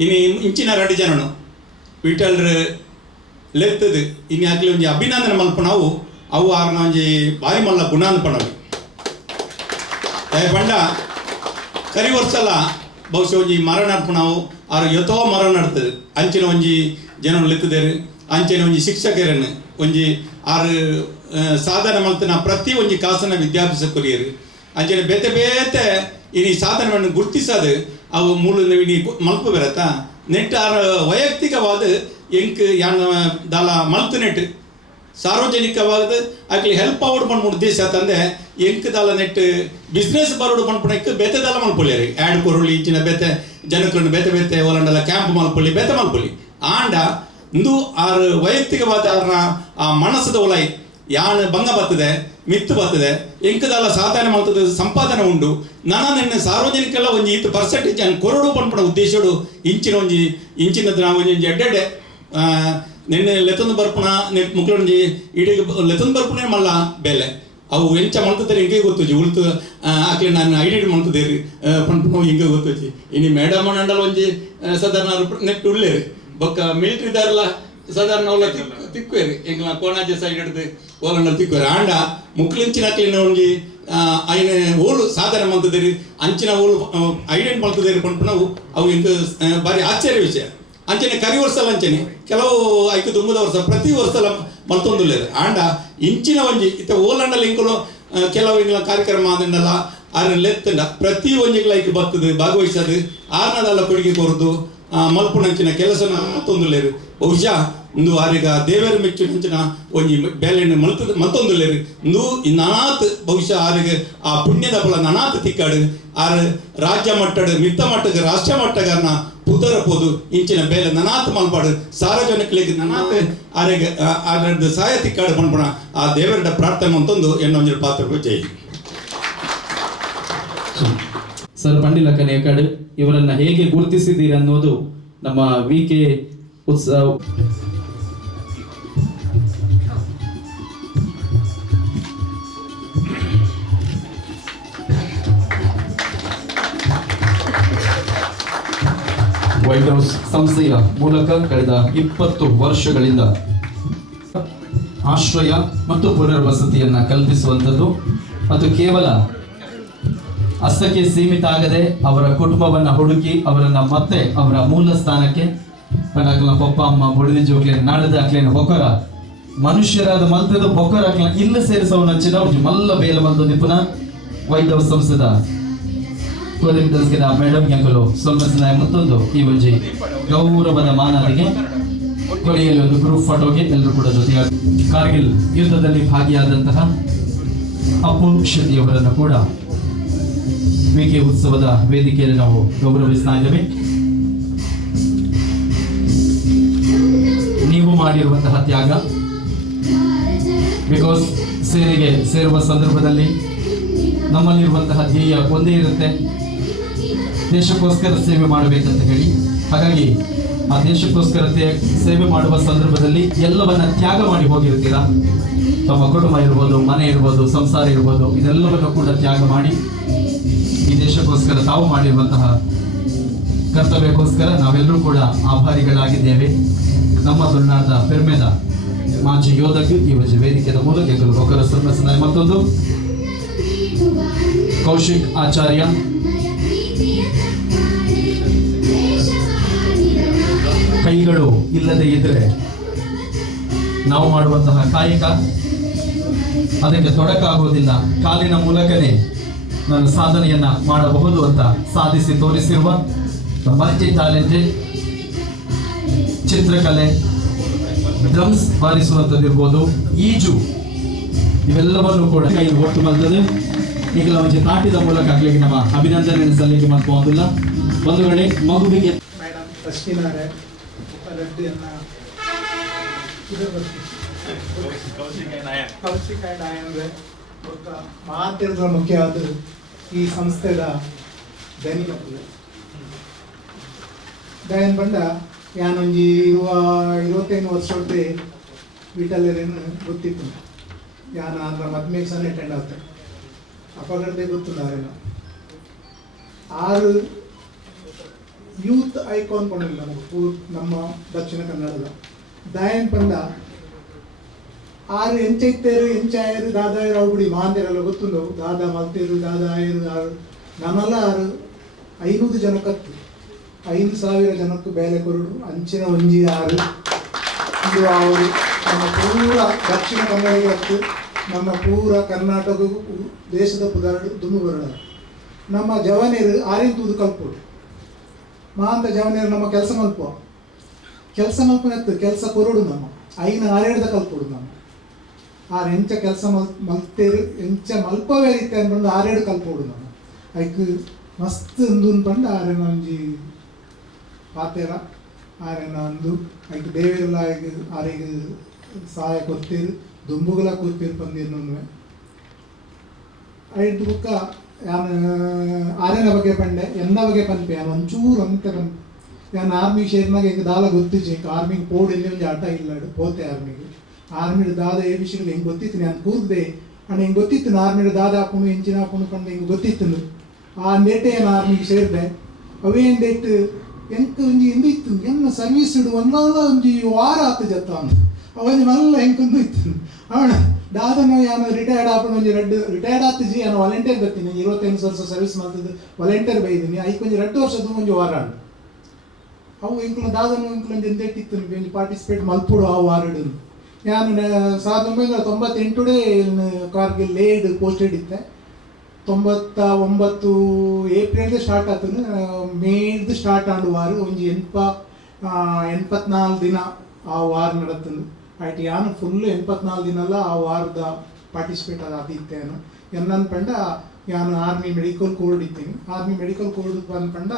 ಇನಿ ಇಂಚಿನ 2 ಜನನು ವಿಠಲ್ರ ಲೆತ್ತದು ಇನ್ನು ಆಗ್ಲಿ ಒಂಜಿ ಅಭಿನಂದನೆ ಮಲ್ಪನವು ಅವು ಆರ್ನ ಒಂಜಿ ಬಾರಿ ಮಲ್ಲ ಗುಣಾನ್ ಪಣವು ಪಂಡ ಕರಿ ವರ್ಷಲ ಬಹುಶಃ ಒಂಜಿ ಮರ ನಡ್ಪಣವು ಆರು ಯಥೋ ಮರ ನಡ್ತದೆ ಅಂಚಿನ ಒಂಜಿ ಜನನು ಲೆತ್ತದೇರು ಅಂಚನೆ ಒಂಜಿ ಶಿಕ್ಷಕರನ್ನು ಒಂಜಿ ಆರು ಸಾಧನೆ ಮಲ್ತನ ಪ್ರತಿ ಒಂಜಿ ಕಾಸನ ವಿದ್ಯಾಭ್ಯಾಸ ಕೊರಿಯರು ಅಂಚನೆ ಬೇತೆ ಬೇತೆ ಇನಿ ಸಾಧನೆಯನ್ನು ಗುರುತಿಸದು ಅವು ಮೂಲ ಇನಿ ಮಲ್ಪು ಬರತ್ತ ನೆಟ್ ಆರ ವೈಯಕ್ತಿಕವಾದ ಎಂಕ್ ಯಾನ್ ದಾಲ ಮಲ್ತು ನೆಟ್ ಸಾರ್ವಜನಿಕವಾದ ಆಗ್ಲಿ ಹೆಲ್ಪ್ ಔಟ್ ಮಾಡ್ಕೊಂಡು ಉದ್ದೇಶ ತಂದೆ ಎಂಕ್ ದಾಲ ನೆಟ್ ಬಿಸ್ನೆಸ್ ಬರೋಡು ಮಾಡ್ಪಣಕ್ಕೆ ಬೇತೆ ದಾಲ ಮಲ್ಪೊಳ್ಳಿ ಆ್ಯಡ್ ಕೊರಳಿ ಇಂಚಿನ ಬೇತೆ ಜನಕರನ್ನು ಬೇತೆ ಬೇತೆ ಒಲಂಡಲ್ಲ ಕ್ಯಾಂಪ್ ಮಲ್ಪೊಳ್ಳಿ ಬೇತೆ ಮಲ್ಪೊಳ್ಳಿ ಆಂಡ ಇಂದು ಆರು ವೈಯಕ್ತಿಕವಾದ ಆ ಮನಸ್ಸದ ಒಲೈ ಯಾನ್ ಭಂಗ ಬರ್ತದೆ ಮಿತ್ತು ಬರ್ತದೆ ಎಂಕದಲ್ಲ ಸಾಧನೆ ಮಾಡ್ತದೆ ಸಂಪಾದನೆ ಉಂಡು ನನ್ನ ಸಾರ್ವಜನಿಕೆಲ್ಲ ಒಂಜಿ 8% ಅನ್ ಕೊರಡು ಪಂಪಣ ಉದ್ದೇಶಡು ಇಂಚಿನ ನಾವು ಒಂಜಿ ಎಡ್ಡೆಡ್ಡೆ ನಿನ್ನೆ ಲೆತೊಂದು ಬರ್ಪಣ ಮುಕ್ಳೊಂಜಿ ಇಡೀ ಲೆತೊಂದು ಬರ್ಪಣೆ ಮಲ್ಲ ಬೇಲೆ ಅವು ಎಂಚ ಮಲ್ತದೆ ಹಿಂಗೆ ಗೊತ್ತುಜಿ ಉಳ್ತು ಆಕೆ ನಾನು ಐಡೆಂಟಿ ಮಲ್ತದೇರಿ ಪಂಪಣ ಹಿಂಗೆ ಗೊತ್ತುಜಿ ಇನಿ ಮೇಡಮ್ ಅಂಡಲ್ ಒಂಜಿ ಸಾಧಾರಣ ನೆಟ್ ಉಳ್ಳೇರಿ ಬೊಕ್ಕ ಮಿಲಿಟ್ರಿ ದಾರಲ್ಲ ಸಾಧಾರಣ ಅವಳ ತಿಕ್ಕುವೇರಿ ಎಂಗ್ಲ ಕೋಣಾಜೆ ಸೈಡ್ ಹಿಡ್ದು ಓಲಂಡ ತಿಕ್ಕುವೇರಿ ಆಂಡ ಮುಕ್ಲಿಂಚಿನ ಅಕ್ಲಿನ ಒಂಜಿ ಐನ ಓಲು ಸಾಧನೆ ಮಲ್ತದೇರಿ ಅಂಚಿನ ಓಲು ಐಡೆಂಟ್ ಮಲ್ತದೇರಿ ಪಂಪನವು ಅವು ಇಂಕ ಬಾರಿ ಆಶ್ಚರ್ಯ ವಿಷಯ ಅಂಚನೆ ಕರಿ ವರ್ಷಲ ಅಂಚನೆ ಕೆಲವು 5-9 ವರ್ಷ ಪ್ರತಿ ವರ್ಷಲ ಮಲ್ತೊಂದುಲ್ಲೇರು ಆಂಡ ಇಂಚಿನ ಒಂಜಿ ಇತ್ತ ಓಲಂಡಲ್ ಇಂಕಲು ಕೆಲವು ಇಂಗ್ಲ ಕಾರ್ಯಕ್ರಮ ಆದಂಡಲ್ಲ ಆರನ್ನ ಲೆತ್ತಂಡ ಪ್ರತಿ ಒಂಜಿಗ್ಲ ಐಕ್ ಬರ್ತದೆ ಭಾಗವಹಿಸದು ಆರ್ನದಲ್ಲ ಕೊಡುಗೆ ಕೊರದು ಮಲ್ಪುನಂಚಿನ ಕೆಲಸ ಮತ್ತೊಂದುಲ್ಲೇರು ಬಹುಶಃ ಇಂದು ಆರಿಗ ದೇವೇರು ಮೆಚ್ಚುನಂಚಿನ ಒಂಜಿ ಬೇಲೆಯನ್ನು ಮತ್ತೊಂದುಲ್ಲೇರು ಇಂದು ನಾನಾತ್ ಬಹುಶಃ ಆರಿಗೆ ಆ ಪುಣ್ಯದ ಫಲ ನಾನಾತ್ ತಿಕ್ಕಾಡು ಆರು ರಾಜ್ಯ ಮಟ್ಟದ ಮಿತ್ತ ಮಟ್ಟದ ರಾಷ್ಟ್ರ ಮಟ್ಟಗನ್ನ ಪುದರಪೋದು ಇಂಚಿನ ಬೇಲೆ ನನಾತ್ ಮಲ್ಪಾಡು ಸಾರ್ವಜನಿಕರಿಗೆ ನನಾತ್ ಆರಿಗೆ ಆರದ್ದು ಸಹಾಯ ತಿಕ್ಕಾಡು ಮಲ್ಪಣ ಆ ದೇವರ ಪ್ರಾರ್ಥನೆ ಅಂತಂದು ಎನ್ನೊಂಜಿ ಪಾತ್ರ ಜೈ ಸರ್ ಪಂಡಿಲ ಕನೇಕಡ್ ಇವರನ್ನ ಹೇಗೆ ಗುರುತಿಸಿದ್ದೀರಿ ಅನ್ನೋದು ನಮ್ಮ VK ಉತ್ಸವ ವೈಟ್ ಹೌಸ್ ಸಂಸ್ಥೆಯ ಮೂಲಕ ಕಳೆದ 20 ವರ್ಷಗಳಿಂದ ಆಶ್ರಯ ಮತ್ತು ಪುನರ್ವಸತಿಯನ್ನ ಕಲ್ಪಿಸುವಂಥದ್ದು ಮತ್ತು ಕೇವಲ ಅಷ್ಟಕ್ಕೆ ಸೀಮಿತ ಆಗದೆ ಅವರ ಕುಟುಂಬವನ್ನು ಹುಡುಕಿ ಅವರನ್ನ ಮತ್ತೆ ಅವರ ಮೂಲ ಸ್ಥಾನಕ್ಕೆ ಪಂಡಾಕ್ಲ ಪಪ್ಪ ಅಮ್ಮ ಬುಡಿದಿ ಜೋಕ್ಲೇನು ನಾಡದ ಹಾಕ್ಲೇನು ಬೊಕ್ಕರ ಮನುಷ್ಯರಾದ ಮಲ್ತದ ಬೊಕ್ಕರ ಹಾಕ್ಲ ಇಲ್ಲ ಸೇರಿಸೋಣ ಹಚ್ಚಿದ ಮಲ್ಲ ಬೇಲ ಬಂದು ನಿಪುಣ ವೈದ್ಯ ಸಂಸ್ಥೆದ ಮೇಡಮ್ ಎಂಕಲು ಸೊಲ್ಮಸನಾಯ ಮತ್ತೊಂದು ಈ ಒಂಜಿ ಗೌರವದ ಮಾನವರಿಗೆ ಕೊನೆಯಲ್ಲಿ ಒಂದು ಗ್ರೂಪ್ ಫೋಟೋಗೆ ಎಲ್ಲರೂ ಕೂಡ ಜೊತೆಯಾಗಿ ಕಾರ್ಗಿಲ್ ಯುದ್ಧದಲ್ಲಿ ಭಾಗಿಯಾದಂತಹ ಅಪ್ಪು ಶೆಟ್ಟಿಯವರನ್ನು ಕೂಡ VK ಉತ್ಸವದ ವೇದಿಕೆಯಲ್ಲಿ ನಾವು ಗೌರವಿಸ್ತಾ ಇದ್ದೇವೆ. ನೀವು ಮಾಡಿರುವಂತಹ ತ್ಯಾಗ ಬಿಕಾಸ್ ಸೇನೆಗೆ ಸೇರುವ ಸಂದರ್ಭದಲ್ಲಿ ನಮ್ಮಲ್ಲಿರುವಂತಹ ಧ್ಯೇಯ ಒಂದೇ ಇರುತ್ತೆ, ದೇಶಕ್ಕೋಸ್ಕರ ಸೇವೆ ಮಾಡಬೇಕಂತ ಹೇಳಿ. ಹಾಗಾಗಿ ಆ ದೇಶಕ್ಕೋಸ್ಕರ ಸೇವೆ ಮಾಡುವ ಸಂದರ್ಭದಲ್ಲಿ ಎಲ್ಲವನ್ನ ತ್ಯಾಗ ಮಾಡಿ ಹೋಗಿರ್ತೀರಾ. ತಮ್ಮ ಕುಟುಂಬ ಇರ್ಬೋದು, ಮನೆ ಇರ್ಬೋದು, ಸಂಸಾರ ಇರ್ಬೋದು, ಇದೆಲ್ಲವನ್ನು ಕೂಡ ತ್ಯಾಗ ಮಾಡಿ ಈ ದೇಶಕ್ಕೋಸ್ಕರ ತಾವು ಮಾಡಿರುವಂತಹ ಕರ್ತವ್ಯಕ್ಕೋಸ್ಕರ ನಾವೆಲ್ಲರೂ ಕೂಡ ಆಭಾರಿಗಳಾಗಿದ್ದೇವೆ. ನಮ್ಮ ತುಳುನಾಡದ ಪೆರ್ಮೆದ ಮಾಜಿ ಯೋಧಕ್ಕೆ ಈ ವೇದಿಕೆಯ ಮೂಲಕ ಒಕ್ಕರ ಸನ್ಮಾನ. ಮತ್ತೊಂದು ಕೌಶಿಕ್ ಆಚಾರ್ಯ, ಕೈಗಳು ಇಲ್ಲದೆ ಇದ್ರೆ ನಾವು ಮಾಡುವಂತಹ ಕಾಯಕ ಅದಕ್ಕೆ ತೊಡಕಾಗುವುದಿಲ್ಲ. ಕಾಲಿನ ಮೂಲಕನೇ ನಾನು ಸಾಧನೆಯನ್ನ ಮಾಡಬಹುದು ಅಂತ ಸಾಧಿಸಿ ತೋರಿಸಿರುವ ಮಲ್ಟಿ ಟ್ಯಾಲೆಂಟೆಡ್, ಚಿತ್ರಕಲೆ, ಡ್ರಮ್ಸ್ ಬಾರಿಸುವಂಥದ್ದಿರ್ಬೋದು, ಈಜು, ಇವೆಲ್ಲವನ್ನು ಕೂಡ ಕೈ ಒಟ್ಟು ಬರ್ತದೆ. ಈಗ ಒಂಚೆ ತಾಟಿದ ಮೂಲಕ ಆಗ್ಲಿಕ್ಕೆ ನಮ್ಮ ಅಭಿನಂದನೆ ಸಲ್ಲಿಕೆ ಮಾಡ್ಕೊಂಡಿಲ್ಲ. ಒಂದು ವೇಳೆ ಮಗುವಿಗೆ ಮೇಡಮ್ ತಸ್ಕಿನಾರೆ ರೆಡ್ಡಿಯನ್ನ ಕೌಶಿಕ್ ಆ್ಯಂಡ್ ಆಯಂದ್ರೆ ఒక ಮಾತಿರದ ಮುಖ್ಯವಾದ ಈ ಸಂಸ್ಥೆದ ದನಿ ಮಕ್ಕಳು ದಯನ್ ಬಂದ ಯಾನೊಂಜಿ 25 ವರ್ಷದ ವಿಟಲ್ಲೇನು ಗೊತ್ತಿತ್ತು. ಯಾನು ಅದರ ಮದ್ಮೆಗೆ ಸಹ ಅಟೆಂಡ್ ಆಗ್ತದೆ. ಅಪಘಾತದೇ ಗೊತ್ತಿಲ್ಲ. 6 ಯೂತ್ ಐಕಾನ್ ಪಂಡಿಲ್ಲ ನಮ್ಮ ದಕ್ಷಿಣ ಕನ್ನಡದ ದಯನ್ ಪಂಡ 6 ಎಂಚೈತೇರು ಎಂಚಾಯರು ದಾದಾಯರು ಅವು ಬಿಡಿ ಮಾಂದಿರೆಲ್ಲ ಗೊತ್ತುಂಡು. ದಾದಾ ಮಲ್ತೇರು ದಾದಾ ಆಯರು 6 ನಮ್ಮೆಲ್ಲ 500 ಜನಕ್ಕತ್ತು 5,000 ಜನಕ್ಕೂ ಬೇಲೆ ಕೊರಡು ಅಂಚಿನ ಒಂಜಿ 6 ಇದು ಅವರು ನಮ್ಮ ಪೂರ ದಕ್ಷಿಣ ಕನ್ನಡಿಗತ್ತು, ನಮ್ಮ ಪೂರ ಕರ್ನಾಟಕ ದೇಶದ ಪುದಾರಡು ದುಮ್ಮು ಬರಡ ನಮ್ಮ ಜವನೇರು 6 ಕಲ್ಪೋಡು ಮಾಂತ ಜವನೇರು ನಮ್ಮ ಕೆಲಸ ಮಲ್ಪನತ್ತು ಕೆಲಸ ಕೊರಡು ನಮ್ಮ 5 ಕಲ್ಪೋಡು ನಮ್ಮ 6 ಎಂಚ ಕೆಲಸ ಮಲ್ತೇರು ಎಂಚ ಮಲ್ಪವೇ ರೀತಿ ಅನ್ಬಂದು 6 ಕಲ್ಪೋಡು ನಮ್ಮ ಐಕ್ ಮಸ್ತ್ ಅಂದು ಪಂಡು 6 ಒಂಜಿ ಪಾತೆರ 6 ಅಂದು ಐಕ್ ದೇವರೆಲ್ಲ ಆರಿಗೆ ಸಹಾಯ ಕೊಡ್ತೀರು, ದುಂಬುಗಳ ಕೂರ್ತೀರು ಪಂದಿರು ಐದು ಬುಕ್ಕ ಯಾನು 6ನ ಬಗ್ಗೆ ಪಂಡೆ ಎನ್ನ ಬಗ್ಗೆ ಪನ್ಪೆ ಯಾನು ಒಂಚೂರು ಅಂತ ಪನ್ಪೆ ಯಾನು ಆರ್ಮಿ ಶೇರ್ನಾಗ ಈಗ ದಾಲ ಗೊತ್ತಿಚ್ಚು ಈಗ ಆರ್ಮಿಗೆ ಪೋಡೆಲ್ಲಿ ಒಂದು ಆಟ ಇಲ್ಲಾಡು ಪೋತೆ ಆರ್ಮಿಡ್ ದಾದ ಏ ವಿಷಯಗಳು ಹೆಂಗೆ ಗೊತ್ತಿತ್ತು ನಾನು ಕೂರ್ದೆ ಅಣ್ಣ ಹಿಂಗೆ ಗೊತ್ತಿತ್ತು ಆರ್ಮಿಡ್ ದಾದ ಹಾಕೊಂಡು ಹೆಂಚಿನ ಹಾಕೊಂಡು ಪಂಡ ಹಿಂಗೆ ಗೊತ್ತಿತ್ತು. ಆ ಡೇಟೆ ಏನು ಆರ್ಮಿಗೆ ಸೇರಿದೆ ಅವೇನು ಡೇಟ್ ಎಂಟು ಒಂಜಿ ಎಂದು ಇತ್ತು ಎನ್ನ ಸರ್ವೀಸ್ ಇಡು ಒಂದೊಂದು ವಾರ ಆತು ಜತ್ತ ಅವನು ಮಲ್ಲ ಹೆಂಗೆ ಇತ್ತು ಅವಣ ದಾದನ ಯಾನು ರಿಟೈರ್ಡ್ ಆಪಣ ಒಂಜಿ ರಿಟೈರ್ಡ್ ಆತಿಜಿ ನಾನು ವಾಲಂಟಿಯರ್ ಬರ್ತೀನಿ 25 ವರ್ಷ ಸರ್ವಿಸ್ ಮಾಡ್ತಿದ್ದು ವಾಲಂಟಿಯರ್ ಬೈದೀನಿ ಐಕ್ ಒಂಜಿ 2 ವರ್ಷದ ಒಂಜಿ ವಾರ ಅವು ಇಂಕ್ಲು ದಾದನು ಇಂಕ್ಲೊಂದು ಎಂದೇಟಿತ್ತು ಒಂಜಿ ಪಾರ್ಟಿಸಿಪೇಟ್ ಮಲ್ಪುಡು ಆ ವಾರಡು ನಾನು 1998 ಕಾರ್ಗಿಲ್ ಲೇಡ್ ಪೋಸ್ಟೆಡ್ ಇತ್ತೆ. 99 ಏಪ್ರಿಲ್ದು ಸ್ಟಾರ್ಟ್ ಆತನು, ಮೇದು ಸ್ಟಾರ್ಟ್ ಆಂಡು ವಾರ ಒಂಜಿ 84 ದಿನ ಆ ವಾರ ನಡತನು ಆಯ್ತು. ಯಾನು ಫುಲ್ 84 ದಿನಲ್ಲ ಆ ವಾರದ ಪಾರ್ಟಿಸಿಪೇಟ್ ಅದಿತ್ತೇನು ಎನ್ನನ್ ಪಂಡ ಯಾನು ಆರ್ಮಿ ಮೆಡಿಕಲ್ ಕೋಡ್ ಇದ್ದೀನಿ. ಆರ್ಮಿ ಮೆಡಿಕಲ್ ಕೋಡ್ ಪಂಡ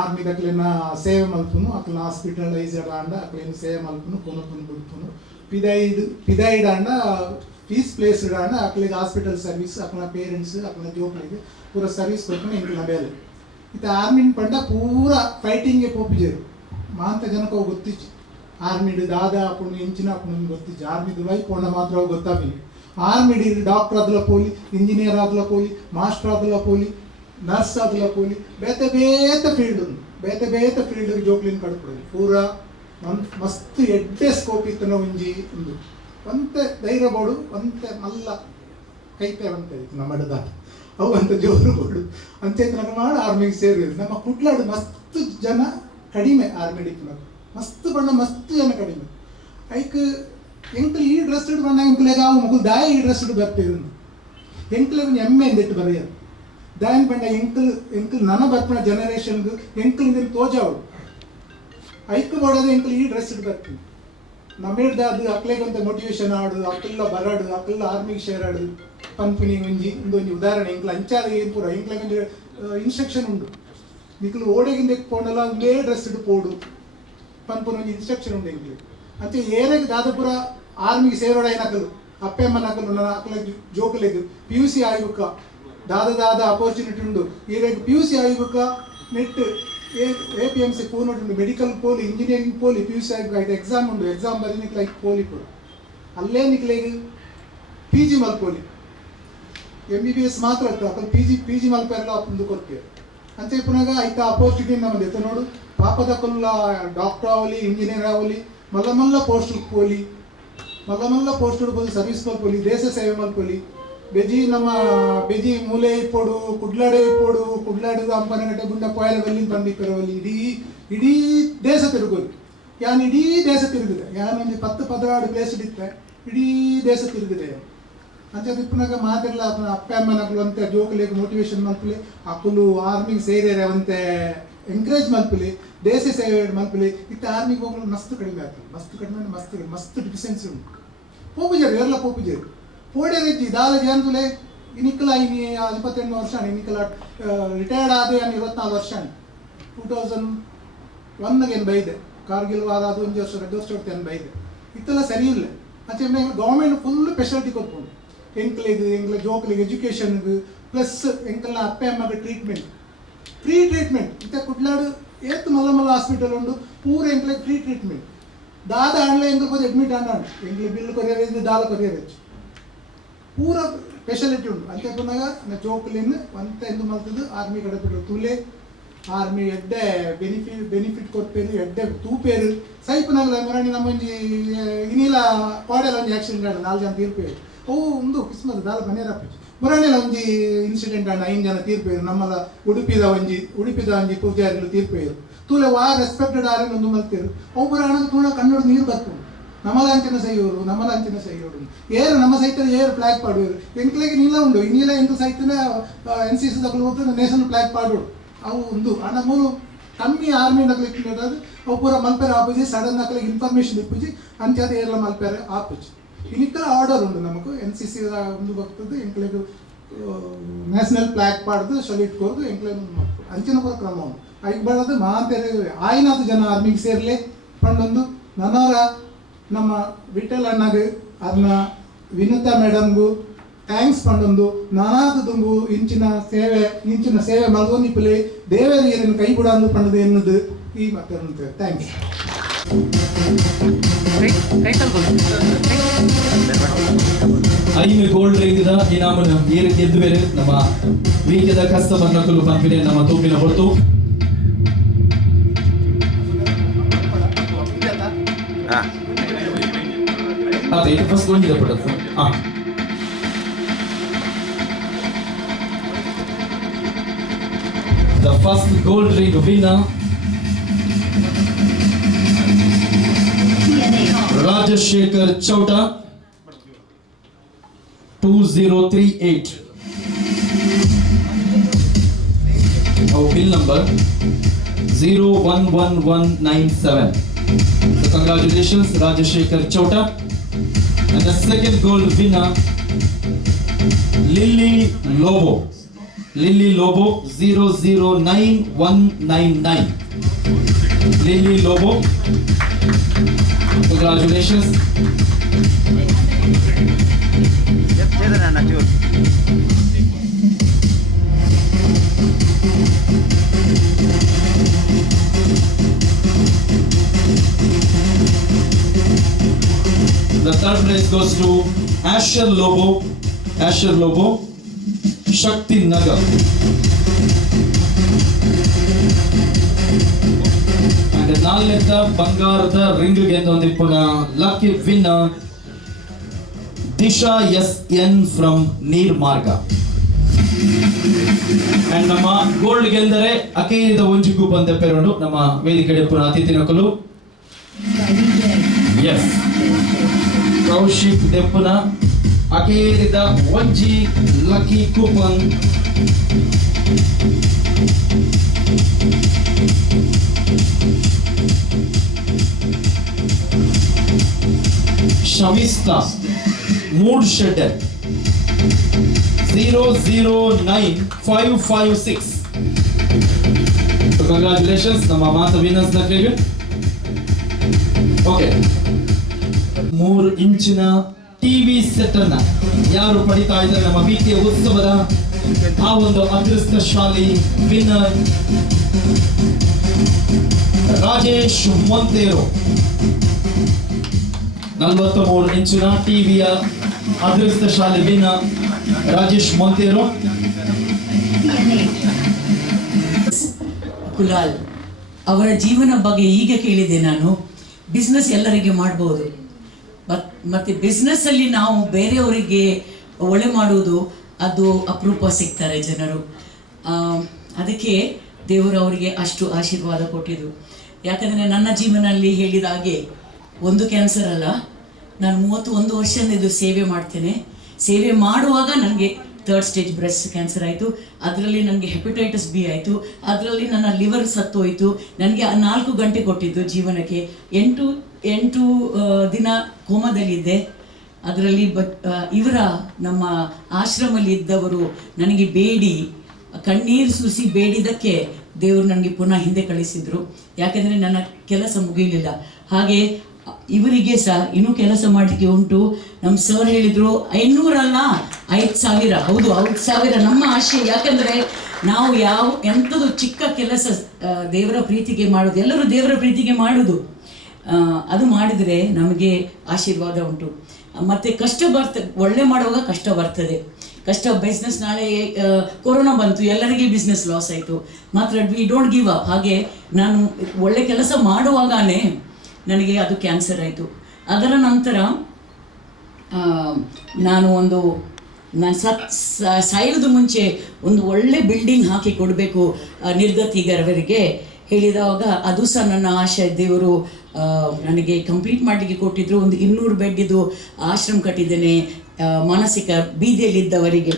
ಆರ್ಮಿದ ಅಕ್ಲೇನ ಸೇವೆ ಮಲ್ಪುನು ಅಕ್ಲ ಹಾಸ್ಪಿಟಲೈಸ್ಡ್ ಆಂಡ ಅಕ್ಲೇನ ಸೇವೆ ಮಲ್ಪುನು ಕೊನಪುನು ಬಿಡ್ಪುನು ಪಿದೈಡ್ ಆಂಡ ಪೀಸ್ ಪ್ಲೇಸ್ಡ್ ಆಂಡ ಅಕ್ಲಿಗೆ ಹಾಸ್ಪಿಟಲ್ ಸರ್ವಿಸ್ ಅಕ್ಲ ಪೇರೆಂಟ್ಸ್ ಅಕ್ಲ ಜೋಕ್ಲಿಗೆ ಪೂರ ಸರ್ವಿಸ್ ಕೊಟ್ಟು ಇಂಕ್ಲ ಬೇಲೆ ಇತ್ತು. ಆರ್ಮಿನ ಪಂಡ ಪೂರ ಫೈಟಿಂಗ್ಗೆ ಪೋಪಿಜರು ಮಾಂತ ಜನಕ್ಕೆ ಗೊತ್ತಿಚ್ಚು ಆರ್ಮಿಡ್ ದಾದ ಹಾಕೊಂಡು ಹೆಂಚಿನ ಹಾಕೊಂಡು ಗೊತ್ತಿಚ್ಚು. ಆರ್ಮಿದು ಲೈಫ್ ಪೋಂಡ ಮಾತ್ರ ಗೊತ್ತಾಗಿ ಆರ್ಮಿಡಿ ಡಾಕ್ಟರ್ ಆದಲ ಪೋಲಿ, ಇಂಜಿನಿಯರ್ ಆದಲ ಪೋಲಿ, ಮಾಸ್ಟರ್ ಆದಲ ಪೋಲಿ, ನರ್ಸ್ ಆದಲ ಪೋಲಿ, ಬೇತೆ ಫೀಲ್ಡ್ ಜೋಕ್ಲಿನ ಕಡ್ಕೊಡೋದು ಪೂರ ಮಸ್ತ್ ಎಡ್ಡೆ ಸ್ಕೋಪ್ ಇತ್ತು ಒಂಜಿ ಒಂದು ಒಂತೆ ಧೈರ್ಯ ಬೋಡು ಒಂತೆ ಮಲ್ಲ ಕೈಪೆ ಅಂತ ಇತ್ತು ನಮ್ಮ ದಾಟ ಅವು ಅಂತ ಜೋರು ಬೋಡು ಅಂಚೆತನ ಮಾಡಿ ಆರ್ಮಿಗೆ ಸೇರಿದ್ರು. ನಮ್ಮ ಕುಟ್ಲಾಡು ಮಸ್ತ್ ಜನ ಕಡಿಮೆ ಆರ್ಮಿ ಡಿಪ್ಲೊಮಾ ಮಸ್ತ್ ಬಣ್ಣ ಮಸ್ತ್ ಜನ ಕಡಿಮೆ ಐಕ್ ಎಂಕ್ಲು ಈ ಡ್ರೆಸ್ ಇಟ್ಟು ಬಣ್ಣ ಎಂಕ್ಲೆಗ ಅವು ಮಗು ದಾಯ ಈ ಡ್ರೆಸ್ ಇಟ್ಟು ಬರ್ತಿದ್ರು ಎಂಕ್ಲೆ ಒಂದು ಎಮ್ಮೆ ಎಂದಿಟ್ಟು ಬರೆಯೋದು ದಾಯನ್ ಪಂಡ ಎಂಕ್ಲು ನನ್ನ ಬರ್ಪಣ ಜನರೇಷನ್ಗೆ ಎಂಕ್ಲಿಂದ ತೋಜಾವಳು ಐಕ್ ಬೋಡೋದು ಎಂಕ್ಲು ಈ ಡ್ರೆಸ್ ಇಟ್ಟು ಬರ್ತೀನಿ ನಮ್ಮಿಡ್ದ ಅದು ಅಕ್ಲೆಗಂತ ಮೋಟಿವೇಶನ್ ಆಡು ಅಕ್ಕೆಲ್ಲ ಬರಾಡು ಅಕ್ಕೆಲ್ಲ ಆರ್ಮಿಗೆ ಸೇರಾಡು ಪನ್ಪಿನಿ ಒಂದೊಂದು ಉದಾಹರಣೆ ಎಂಕ್ಲು ಅಂಚಾದ ಏನು ಪೂರ ಎಂಕ್ಲೆಗೊಂದು ಇನ್ಸ್ಟ್ರಕ್ಷನ್ ಉಂಟು ನಿಕ್ಲು ಓಡೆಗಿಂದ ಎಕ್ಕೊಂಡಲ್ಲ ಒಂದೇ ಡ್ರೆಸ್ ಇಟ್ಟು ಪೋಡು ಪನ್ಪುನ ಒಂದು ಇನ್ಸ್ಟ್ರಕ್ಷನ್ ಉಂಟು ಎಂಕ್ಲು ಅಂಚೆ ಏನಾಗಿ ದಾದಪುರ ಆರ್ಮಿಗೆ ಸೇರೋಡ ಏನಕ್ಕಲು ಅಪ್ಪೆಮ್ಮನ ಹಾಕಲು ನನ್ನ ಅಕ್ಲ ಜೋಕಲೆಗ್ PUC ಆಯ್ಬೇಕ ದಾದ ಅಪರ್ಚುನಿಟಿ ಉಂಡು ಈರೆಗ್ PUC ಆಯ್ಬೇಕ ನೆಟ್ APMC ಪೂರ್ಣ ಉಂಟು, ಮೆಡಿಕಲ್ ಪೋಲಿ, ಇಂಜಿನಿಯರಿಂಗ್ ಪೋಲಿ, PUC ಆಯ್ತು ಎಕ್ಸಾಮ್ ಉಂಟು, ಎಕ್ಸಾಮ್ ಬರೀನಿಕ್ಲ ಐಕ್ ಪೋಲಿ ಕೂಡ ಅಲ್ಲೇ ನಿಕ್ಲೆಗೆ PG ಮಲ್ಪೋಲಿ, MBBS ಮಾತ್ರ ಇತ್ತು ಅక్కడ PG ಮಲ್ಪೆಲ್ಲ ಒಂದು ಕೊಡ್ತೇವೆ ಅಂಚೆ ಪುನಃ ಐತ ಅಪೋರ್ಚುನಿಟಿ ನಮ್ಮದು ಎತ್ತ ನೋಡು ಪಾಪದ ಕೊಲ್ಲ ಡಾಕ್ಟರ್ ಆಗಲಿ ಇಂಜಿನಿಯರ್ ಆಗಲಿ ಮಲ್ಲ ಪೋಸ್ಟ್ ಪೋಲಿ ಮಲ್ಲ ಪೋಸ್ಟ್ ಹುಡ್ಬೋದು, ಸರ್ವಿಸ್ ಮಲ್ಪೋಲಿ, ದೇಶ ಸೇವೆ ಮಲ್ಪೋಲಿ, ಬೆಜಿ ಮೂಲೆ ಇಪ್ಪೋಡು, ಕುಡ್ಲಾಡೆ ಇಪ್ಪೋಡು, ಕುಡ್ಲಾಡದು ಅಂಪನಗಟ್ಟೆ ಗುಂಡ ಪೋಯಲ ಬಲ್ಲಿಂದ ಬಂದಿಪ್ಪರವಲ್ಲಿ ಇಡೀ ದೇಶ ತಿರುಗೋದು. ಯಾನ್ ಇಡೀ ದೇಶ ತಿರುಗಿದೆ, ಯಾನ್ ಒಂದು 10-16 ಪ್ಲೇಸ್ ಇಡಿತ್ತೆ, ಇಡೀ ದೇಶ ತಿರುಗಿದೆ ಅಂಚೆ ಇಪ್ಪನಾಗ ಮಾತೆಲ್ಲ ಅಪ್ಪ ಅಮ್ಮನಗಳು ಅಂತೆ ಜೋಕಲಿಗೆ ಮೋಟಿವೇಶನ್ ಮಲ್ಪಲಿ, ಅಕ್ಕಲು ಆರ್ಮಿಗೆ ಸೇರಿದ್ರೆ ಅವಂತೆ ಎಂಕರೇಜ್ ಮಲ್ಪಲಿ, ದೇಶ ಸೇವೆ ಮಲ್ಪಲಿ. ಇತ್ತ ಆರ್ಮಿಗೆ ಹೋಗಲು ಮಸ್ತ್ ಕಡಿಮೆ ಆಗ್ತದೆ, ಮಸ್ತ್ ಡಿಫಿಷಿಯನ್ಸಿ ಉಂಟು. ಪೋಪುಜರು ಎಲ್ಲ ಪೋಪುಜರು ಪೋಡೆ ರೀತಿ ದಾಲ ಜಯಂತುಲೆ ಇನಿಕ್ಕಲ 28 ವರ್ಷ ಇನಿಕ್ಕಲ ರಿಟೈರ್ಡ್ ಆದ 24 ವರ್ಷ 2001 ಬೈದೆ ಕಾರ್ಗಿಲ್ ವಾದ ಅದು 1 ವರ್ಷ 2 ವರ್ಷ ಬೈದೆ ಇತ್ತೆಲ್ಲ ಸರಿ ಇಲ್ಲ. ಆಚೆ ಗೌರ್ಮೆಂಟ್ ಫುಲ್ ಸ್ಪೆಷಾಲಿಟಿ ಕೊಟ್ಕೊಂಡು ಎಂಕ್ಲೆಗೆ ಜೋಕ್ಲಿಗೆ ಎಜುಕೇಷನ್ಗೆ ಪ್ಲಸ್ ಎಂಕಲ್ನ ಅಪ್ಪ ಅಮ್ಮಗೆ ಫ್ರೀ ಟ್ರೀಟ್ಮೆಂಟ್ ಇತ್ತ ಕುಡ್ಲಾಡು ಏತ್ ಮಲ್ಲ ಹಾಸ್ಪಿಟಲ್ ಉಂಡು ಪೂರ ಎಂಕ್ಲೆಗೆ ಫ್ರೀ ಟ್ರೀಟ್ಮೆಂಟ್. ದಾದ ಆಂಡ್ಲೆ ಎಂಕ್ಲೆ ಹೋಗಿ ಅಡ್ಮಿಟ್ ಆಂಡ್ ಎಂಕ್ಲೆ ಬಿಲ್ ಕೊರಿಯರ್ ದಾಲ ಕೊರಿಯರ್ ಹೆಚ್ಚು ಪೂರ ಸ್ಪೆಷಾಲಿಟಿ ಉಂಟು. ಅಂತೆ ಪುನಃ ಜೋಕ್ಲಿನ್ ಅಂತ ಎಂದು ಮಲ್ತದ್ದು ಆರ್ಮಿ ಕಡೆ ಬಿಟ್ಟು ತುಲೆ ಆರ್ಮಿ ಎಡ್ಡೆ ಬೆನಿಫಿಟ್ ಕೊಡ್ಪೇರು ಎಡ್ಡೆ ತೂಪೇರು ಸೈಪುನಾಗಲ ಮರಣಿ ನಮ್ಮೊಂಜಿ ಇನ್ನಿಲ ಪಾಡೆಲ್ಲ ಒಂಜಿ ಆಕ್ಸಿಡೆಂಟ್ ಆಡ 4 ಜನ ತೀರ್ಪೇರು. ಒಂದು ಕಿಸ್ಮತ್ ದಾಲ ಮನೆಯರಪ್ಪಿச்சு ಮುರಾಣಿಲ ಒಂಜಿ ಇನ್ಸಿಡೆಂಟ್ ಆಂಡ 5 ಜನ ತೀರ್ಪೇರು. ನಮ್ಮಲ ಉಡುಪಿದ ಒಂಜಿ ಪೂಜಾರಿಗಳು ತೀರ್ಪೇರು. ತೂಲೆ ವಾ ರೆಸ್ಪೆಕ್ಟೆಡ್ ಆರೇನು ಒಂದು ಮಲ್ತೇರು ಒಬ್ಬರು ಹಣಕ್ಕೆ ತೂಳ ಕಣ್ಣೋಡು ನೀರು ಬರ್ಕೊಂಡು ನಮ್ಮಲ ಅಂಚಿನ ಸೈಯೋರು ಏರು ನಮ್ಮ ಸೈತದ ಏರು ಫ್ಲಾಗ್ ಪಾಡುವರು ಎಂಕ್ಲೆಗೆ ನೀಲ ಉಂಡು ಇನ್ನಿಲ ಎಂಕ್ಲ ಸೈತನ NCC ತಗೊಳ್ಳು ಹೋಗ್ತದೆ ನೇಷನಲ್ ಫ್ಲಾಗ್ ಪಾಡೋಡು ಅವು ಒಂದು ಹಣ ಮೂರು ಕಮ್ಮಿ ಆರ್ಮಿ ನಕ್ಲಿಕ್ಕೆ ಅವು ಪೂರ ಮಲ್ಪೆರೆ ಆಪುಜಿ ಸಡನ್ ನಕ್ಲಿಗೆ ಇನ್ಫಾರ್ಮೇಶನ್ ಇಪ್ಪುಜಿ ಅಂಚೆ ಏರ್ಲ ಮಲ್ಪೆರೆ ಆಪುಜಿ ಇನ್ನಿಕ್ಕಲ ಆರ್ಡರ್ ಉಂಡು ನಮಕು NCC ಒಂದು ಬರ್ತದೆ ಎಂಕ್ಲೆಗೆ ನ್ಯಾಷನಲ್ ಫ್ಲಾಗ್ ಪಾಡ್ದು ಸಲ್ಯೂಟ್ ಕೊರ್ದು ಎಂಕ್ಲೆಗೆ ಮಾಡ್ಕೊಂಡು ಅಂಚಿನ ಪೂರ ಕ್ರಮ ಉಂಟು ಐಕ್ ಬರೋದು ಮಾತೇರಿ ಆಯ್ನಾದ ಜನ ಆರ್ಮಿಗೆ ಸೇರ್ಲೆ ಪಂಡೊಂದು ನನವರ ನಮ್ಮ ವಿಠಲ್ ಅಣ್ಣಗೆ ಅದನ್ನ ವಿನುತಾ ಮೇಡಮ್ಗೂ ಥ್ಯಾಂಕ್ಸ್ ಪಂಡೊಂದು ನಾನಾದದುಂಗು ಇಂಚಿನ ಸೇವೆ ಮಲ್ಗೋನಿಪ್ಪಲೆ ದೇವರಿಗೆ ಕೈ ಬಿಡ ಅಂದು ಪಂಡದು ಎನ್ನುದು ಈ ಮತ್ತೆ ಥ್ಯಾಂಕ್ಸ್. ಐನು ಗೋಲ್ಡ್ ರಿಂಗ್ದ ಇನಾಮನ ಏರು ಗೆದ್ದು ಬೇರೆ ನಮ್ಮ ವೀಕ್ಯದ ಕಸ್ಟಮರ್ ನಕಲು ಪಂಪಿನ ನಮ್ಮ ತೂಪಿನ ಹೊರತು ಅದೇ first ಗೊಂಡಿದೆ ಪಡತ್ತು. The first gold ring winner Rajashekar Chowta 2038. Our bill number 011197. So congratulations Rajashekar Chowta. And the second gold winner Lily Lobo 009199. Lily Lobo, congratulations. The third place goes to Asher Lobo, Shakti Nagar. And ನಾಲ್ನೆತ್ತ ಬಂಗಾರದ ring ಗೆದ್ದೊಂದಿಪ್ಪುನ lucky winner Disha SN from Neermarga. And ನಮ್ಮ gold ಗೆಂದರೆ ಅಕೇರಿದ ಒಂಜಿಗೂ ಬಂದ ಪೆರಡು ನಮ್ಮ ವೇದಿಕೆ ಪುನ ಅತಿಥಿ ನಕಲು ಎಸ್ ಕೌಶಿಕ್ ದೆಪ್ಪುನ ಅಕೇರಿದ ಒಂಜಿ lucky coupon Sharmistha mood shredder 009556. So congratulations ನಮ್ಮ ಮಾತು ವಿನ್ನರ್ಸ್ ನಕಲಿಗೆ. ಓಕೆ 3 ಇಂಚಿನ ಟಿವಿ ಸೆಟ್ ಅನ್ನ ಯಾರು ಪಡಿತಾ ಇದ್ದಾರೆ ನಮ್ಮ ವೀಕೆಯ ಉತ್ಸವದ ಆ ಒಂದು ಅದೃಷ್ಟಶಾಲಿ ವಿನ್ನರ್ ರಾಜೇಶ್ ಮೊಂತೇರು 43 ಇಂಚಿನ ಟಿವಿಯ ಅದೃಷ್ಟ ಶಾಲೆ ವಿನ ರಾಜೇಶ್ ಮೊಂತೇರು. ಕುಲಾಲ್ ಅವರ ಜೀವನ ಬಗ್ಗೆ ಈಗ ಕೇಳಿದೆ ನಾನು. ಬಿಸ್ನೆಸ್ ಎಲ್ಲರಿಗೆ ಮಾಡ್ಬೋದು, ಮತ್ತೆ ಬಿಸ್ನೆಸ್ ಅಲ್ಲಿ ನಾವು ಬೇರೆಯವರಿಗೆ ಒಳ್ಳೆ ಮಾಡುವುದು ಅದು ಅಪರೂಪ ಸಿಗ್ತಾರೆ ಜನರು. ಅದಕ್ಕೆ ದೇವರು ಅವರಿಗೆ ಅಷ್ಟು ಆಶೀರ್ವಾದ ಕೊಟ್ಟಿದ್ದು. ಯಾಕಂದರೆ ನನ್ನ ಜೀವನದಲ್ಲಿ ಹೇಳಿದ ಹಾಗೆ ಒಂದು ಕ್ಯಾನ್ಸರ್ ಅಲ್ಲ, ನಾನು 31 ವರ್ಷದಿಂದ ಸೇವೆ ಮಾಡ್ತೇನೆ. ಸೇವೆ ಮಾಡುವಾಗ ನನಗೆ 3rd ಸ್ಟೇಜ್ ಬ್ರೆಸ್ಟ್ ಕ್ಯಾನ್ಸರ್ ಆಯಿತು. ಅದರಲ್ಲಿ ನನಗೆ ಹೆಪಟೈಟಿಸ್ ಬಿ ಆಯಿತು. ಅದರಲ್ಲಿ ನನ್ನ ಲಿವರ್ ಸತ್ತೋಯಿತು. ನನಗೆ 4 ಗಂಟೆ ಕೊಟ್ಟಿದ್ದು ಜೀವನಕ್ಕೆ. 8 ದಿನ ಕೋಮದಲ್ಲಿದ್ದೆ. ಅದರಲ್ಲಿ ಇವರ ನಮ್ಮ ಆಶ್ರಮದಲ್ಲಿ ಇದ್ದವರು ನನಗೆ ಬೇಡಿ ಕಣ್ಣೀರು ಸುರಿಸಿ ಬೇಡಿದ್ದಕ್ಕೆ ದೇವರು ನನಗೆ ಪುನಃ ಹಿಂದೆ ಕಳಿಸಿದರು. ಯಾಕೆಂದರೆ ನನ್ನ ಕೆಲಸ ಮುಗಿಯಲಿಲ್ಲ. ಹಾಗೆ ಇವರಿಗೆ ಸಹ ಇನ್ನೂ ಕೆಲಸ ಮಾಡಲಿಕ್ಕೆ ಉಂಟು. ನಮ್ಮ ಸರ್ ಹೇಳಿದರು 500 ಅಲ್ಲ 5,000. ಹೌದು 5,000 ನಮ್ಮ ಆಶೆ. ಯಾಕಂದರೆ ನಾವು ಎಂಥದ್ದು ಚಿಕ್ಕ ಕೆಲಸ ದೇವರ ಪ್ರೀತಿಗೆ ಮಾಡೋದು, ಎಲ್ಲರೂ ದೇವರ ಪ್ರೀತಿಗೆ ಮಾಡೋದು, ಅದು ಮಾಡಿದರೆ ನಮಗೆ ಆಶೀರ್ವಾದ ಉಂಟು. ಮತ್ತು ಕಷ್ಟ ಬರ್ತದೆ, ಒಳ್ಳೆ ಮಾಡುವಾಗ ಕಷ್ಟ ಬರ್ತದೆ. ಕಷ್ಟ ಬಿಸ್ನೆಸ್, ನಾಳೆ ಕೊರೋನಾ ಬಂತು, ಎಲ್ಲರಿಗೆ ಬಿಸ್ನೆಸ್ ಲಾಸ್ ಆಯಿತು. ಮಾತ್ರ ವಿ ಡೋಂಟ್ ಗಿವ್ ಅಪ್. ಹಾಗೆ ನಾನು ಒಳ್ಳೆ ಕೆಲಸ ಮಾಡುವಾಗಲೇ ನನಗೆ ಅದು ಕ್ಯಾನ್ಸರ್ ಆಯಿತು. ಅದರ ನಂತರ ನಾನು ಸಾಯೋದು ಮುಂಚೆ ಒಂದು ಒಳ್ಳೆ ಬಿಲ್ಡಿಂಗ್ ಹಾಕಿ ಕೊಡಬೇಕು ನಿರ್ಗತಿಗರವರಿಗೆ ಹೇಳಿದಾಗ ಅದು ಸಹ ನನ್ನ ಆಶೆ. ದೇವರು ನನಗೆ ಕಂಪ್ಲೀಟ್ ಮಾಡಲಿಕ್ಕೆ ಕೊಟ್ಟಿದ್ದರು. ಒಂದು 200 ಬೆಡ್ಡಿದು ಆಶ್ರಮ ಕಟ್ಟಿದ್ದೇನೆ ಮಾನಸಿಕ ಬೀದಿಯಲ್ಲಿದ್ದವರಿಗೆ.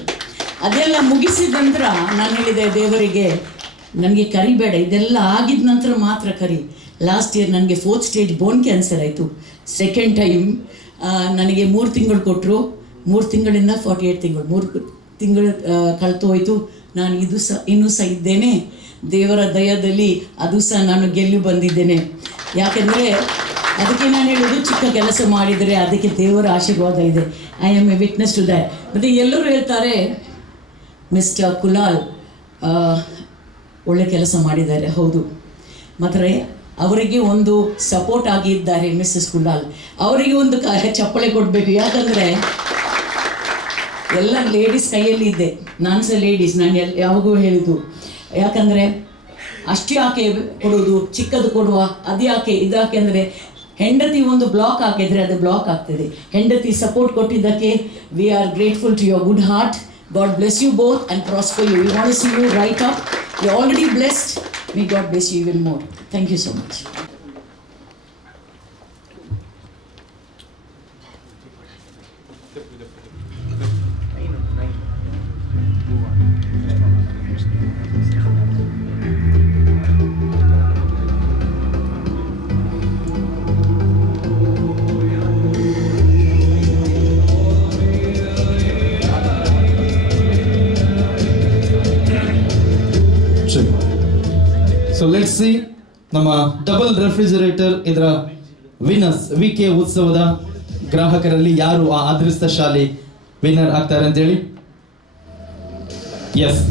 ಅದೆಲ್ಲ ಮುಗಿಸಿದ ನಂತರ ನಾನು ಹೇಳಿದೆ ದೇವರಿಗೆ, ನನಗೆ ಕರಿಬೇಡ, ಇದೆಲ್ಲ ಆಗಿದ ನಂತರ ಮಾತ್ರ ಕರಿ. ಲಾಸ್ಟ್ ಇಯರ್ ನನಗೆ 4th ಸ್ಟೇಜ್ ಬೋನ್ ಕ್ಯಾನ್ಸರ್ ಆಯಿತು. ಸೆಕೆಂಡ್ ಟೈಮ್ ನನಗೆ 3 ತಿಂಗಳು ಕೊಟ್ಟರು. 3 ತಿಂಗಳಿಂದ 48 ತಿಂಗಳು, 3 ತಿಂಗಳು ಕಳೆದು ಹೋಯಿತು. ನಾನು ಇನ್ನೂ ಸಹ ಇದ್ದೇನೆ. ದೇವರ ದಯದಲ್ಲಿ ಅದು ಸಹ ನಾನು ಗೆಲ್ಲು ಬಂದಿದ್ದೇನೆ. ಯಾಕೆಂದರೆ ಅದಕ್ಕೆ ನಾನು ಹೇಳೋದು, ಚಿಕ್ಕ ಕೆಲಸ ಮಾಡಿದರೆ ಅದಕ್ಕೆ ದೇವರ ಆಶೀರ್ವಾದ ಇದೆ. I am a witness to that. ಮತ್ತು ಎಲ್ಲರೂ ಹೇಳ್ತಾರೆ ಮಿಸ್ಟರ್ ಕುಲಾಲ್ ಒಳ್ಳೆ ಕೆಲಸ ಮಾಡಿದ್ದಾರೆ. ಹೌದು, ಮಾತ್ರ ಅವರಿಗೆ ಒಂದು ಸಪೋರ್ಟ್ ಆಗಿದ್ದಾರೆ ಮಿಸ್ಸಸ್ ಕುಲಾಲ್. ಅವರಿಗೆ ಒಂದು ಚಪ್ಪಳೆ ಕೊಡಬೇಕು. ಯಾಕಂದರೆ ಎಲ್ಲ ಲೇಡೀಸ್ ಕೈಯಲ್ಲಿ ಇದ್ದೆ. ನಾನು ಸಹ ಲೇಡೀಸ್, ನಾನು ಯಾವಾಗೂ ಹೇಳಿದ್ದು. ಯಾಕಂದರೆ ಅಷ್ಟು ಯಾಕೆ ಕೊಡೋದು, ಚಿಕ್ಕದು ಕೊಡುವ, ಅದು ಯಾಕೆ ಇದು ಯಾಕೆ ಅಂದರೆ ಹೆಂಡತಿ ಒಂದು ಬ್ಲಾಕ್ ಹಾಕಿದರೆ ಅದು ಬ್ಲಾಕ್ ಆಗ್ತದೆ. ಹೆಂಡತಿ ಸಪೋರ್ಟ್ ಕೊಟ್ಟಿದ್ದಕ್ಕೆ we are grateful to your good heart. God bless you both and prosper you. We want to see you right up. You already blessed. May God bless you even more. Thank you so much. So let's see ನಮ್ಮ double refrigerator ಇದರ winners ವಿಕೆ ಉತ್ಸವದ ಗ್ರಾಹಕರಲ್ಲಿ ಯಾರು ಆ ಅದೃಷ್ಟ ಶಾಲೆ winner ಆಗ್ತಾರೆ ಅಂತೇಳಿ. S,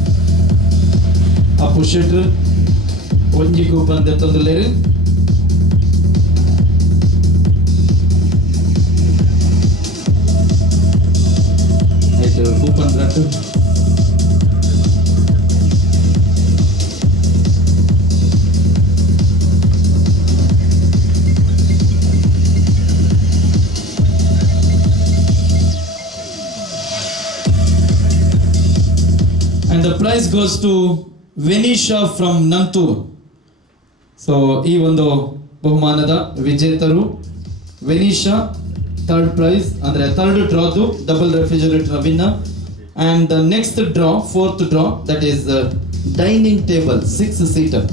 Appu ಶೆಟ್ರು ಒಂಜಿ ಕೂಪನ್ ತೆತ್ತೊಂದುಲ್ಲೇರು. ಆಯ್ತು, coupon ರಟ್ಟು. And the prize goes to Venisha from Nantur. So ಈ ಒಂದು ಬಹುಮಾನದ ವಿಜೇತರು ವೆನಿಶಾ, 3rd ಪ್ರೈಸ್ ಅಂದರೆ 3rd ಡ್ರಾದು double refrigerator winner. And the next draw, 4th draw, that is the dining table 6-seater.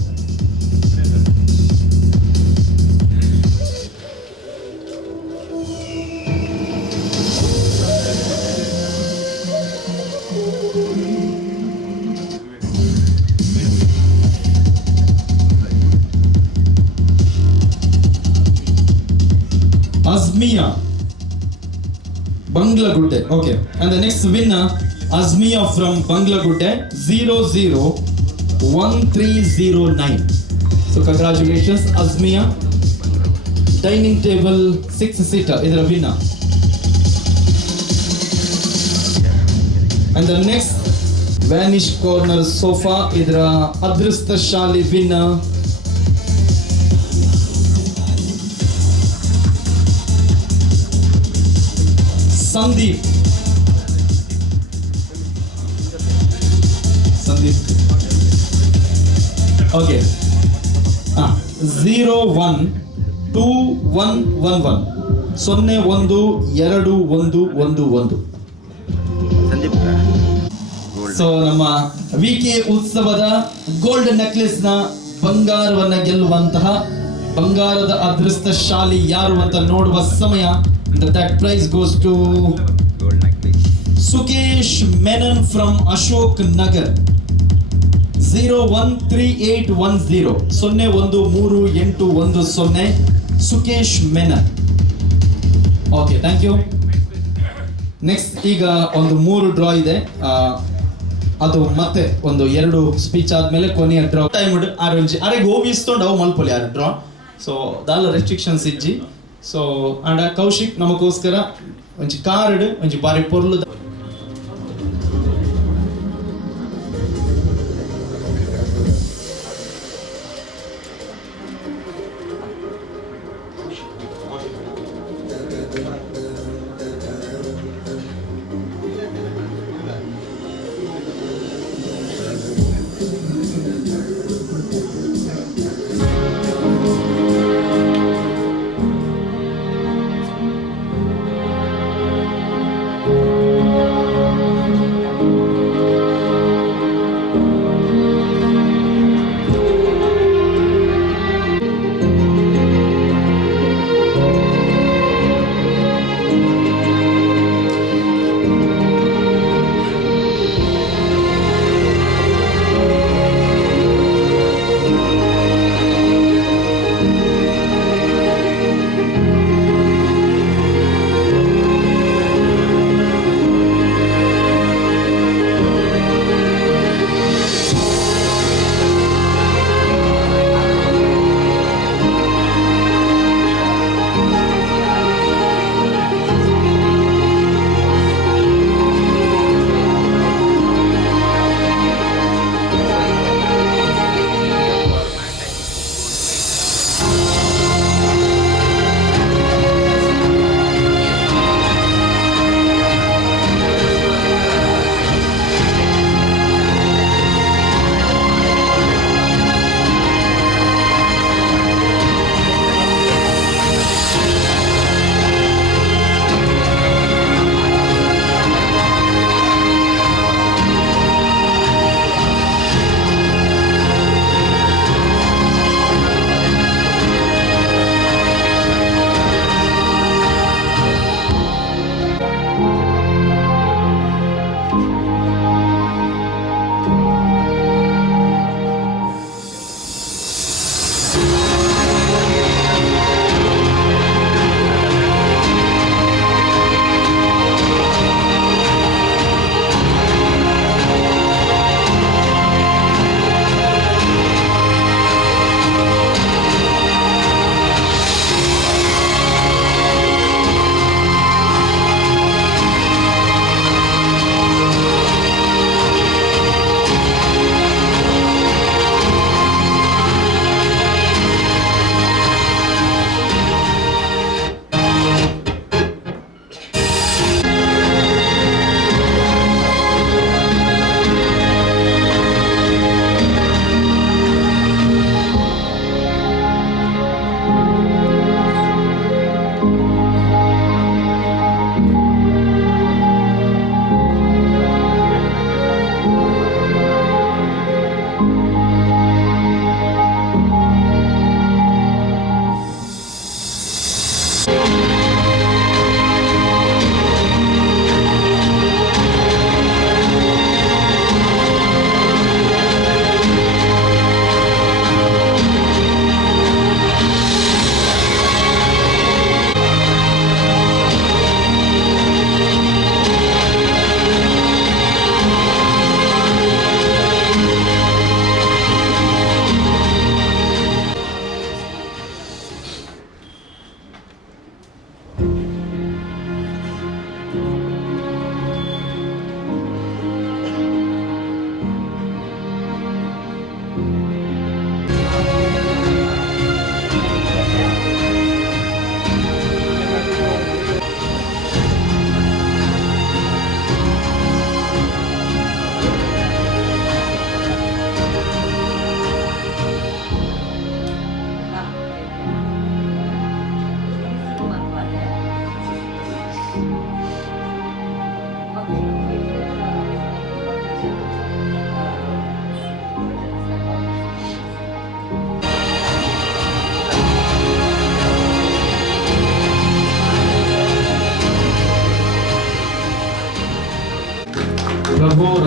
Azmiya Banglagutte. Okay, and the next winner Azmiya from Banglagutte 001309. So congratulations Azmiya. Dining table 6 seater ಇದರ winner. And the next ವ್ಯಾನಿಶ್ corner sofa ಇದರ ಅದೃಷ್ಟಶಾಲಿ winner Sandeep. Okay 012111 012111. So ನಮ್ಮ VK ಉತ್ಸವದ gold necklace ನ ಬಂಗಾರವನ್ನ ಗೆಲ್ಲುವಂತಹ ಬಂಗಾರದ ಅದೃಷ್ಟಶಾಲಿ ಯಾರು ಅಂತ ನೋಡುವ ಸಮಯ. That prize goes to Sukesh Menon from Ashok Nagar 013810 013810 Sukesh Menon. Okay, thank you. Next ಈಗ ಒಂದು 3 ಡ್ರಾ ಇದೆ. ಅದು ಮತ್ತೆ ಒಂದು 2 ಸ್ಪೀಚ್ ಆದ್ಮೇಲೆ ಕೊನೆಯ ಡ್ರಾ ಟೈಮ್ ಆರೆಂಜ್ ಅರೆಗೆ ಹೋಗಿಸ್ಕೊಂಡು ಅವು ಮಲ್ಪೊಲಿ ಯಾರು ಡ್ರಾ. ಸೊ ದಾಲ ರೆಸ್ಟ್ರಿಕ್ಷನ್ಸ್ ಇಜ್ಜಿ. ಸೊ ಅಂಡ ಕೌಶಿಕ್ ನಮಗೋಸ್ಕರ ಒಂಜಿ ಕಾರ್ಡ್ ಒಂಜಿ ಬಾರಿ ಪೊರ್ಲು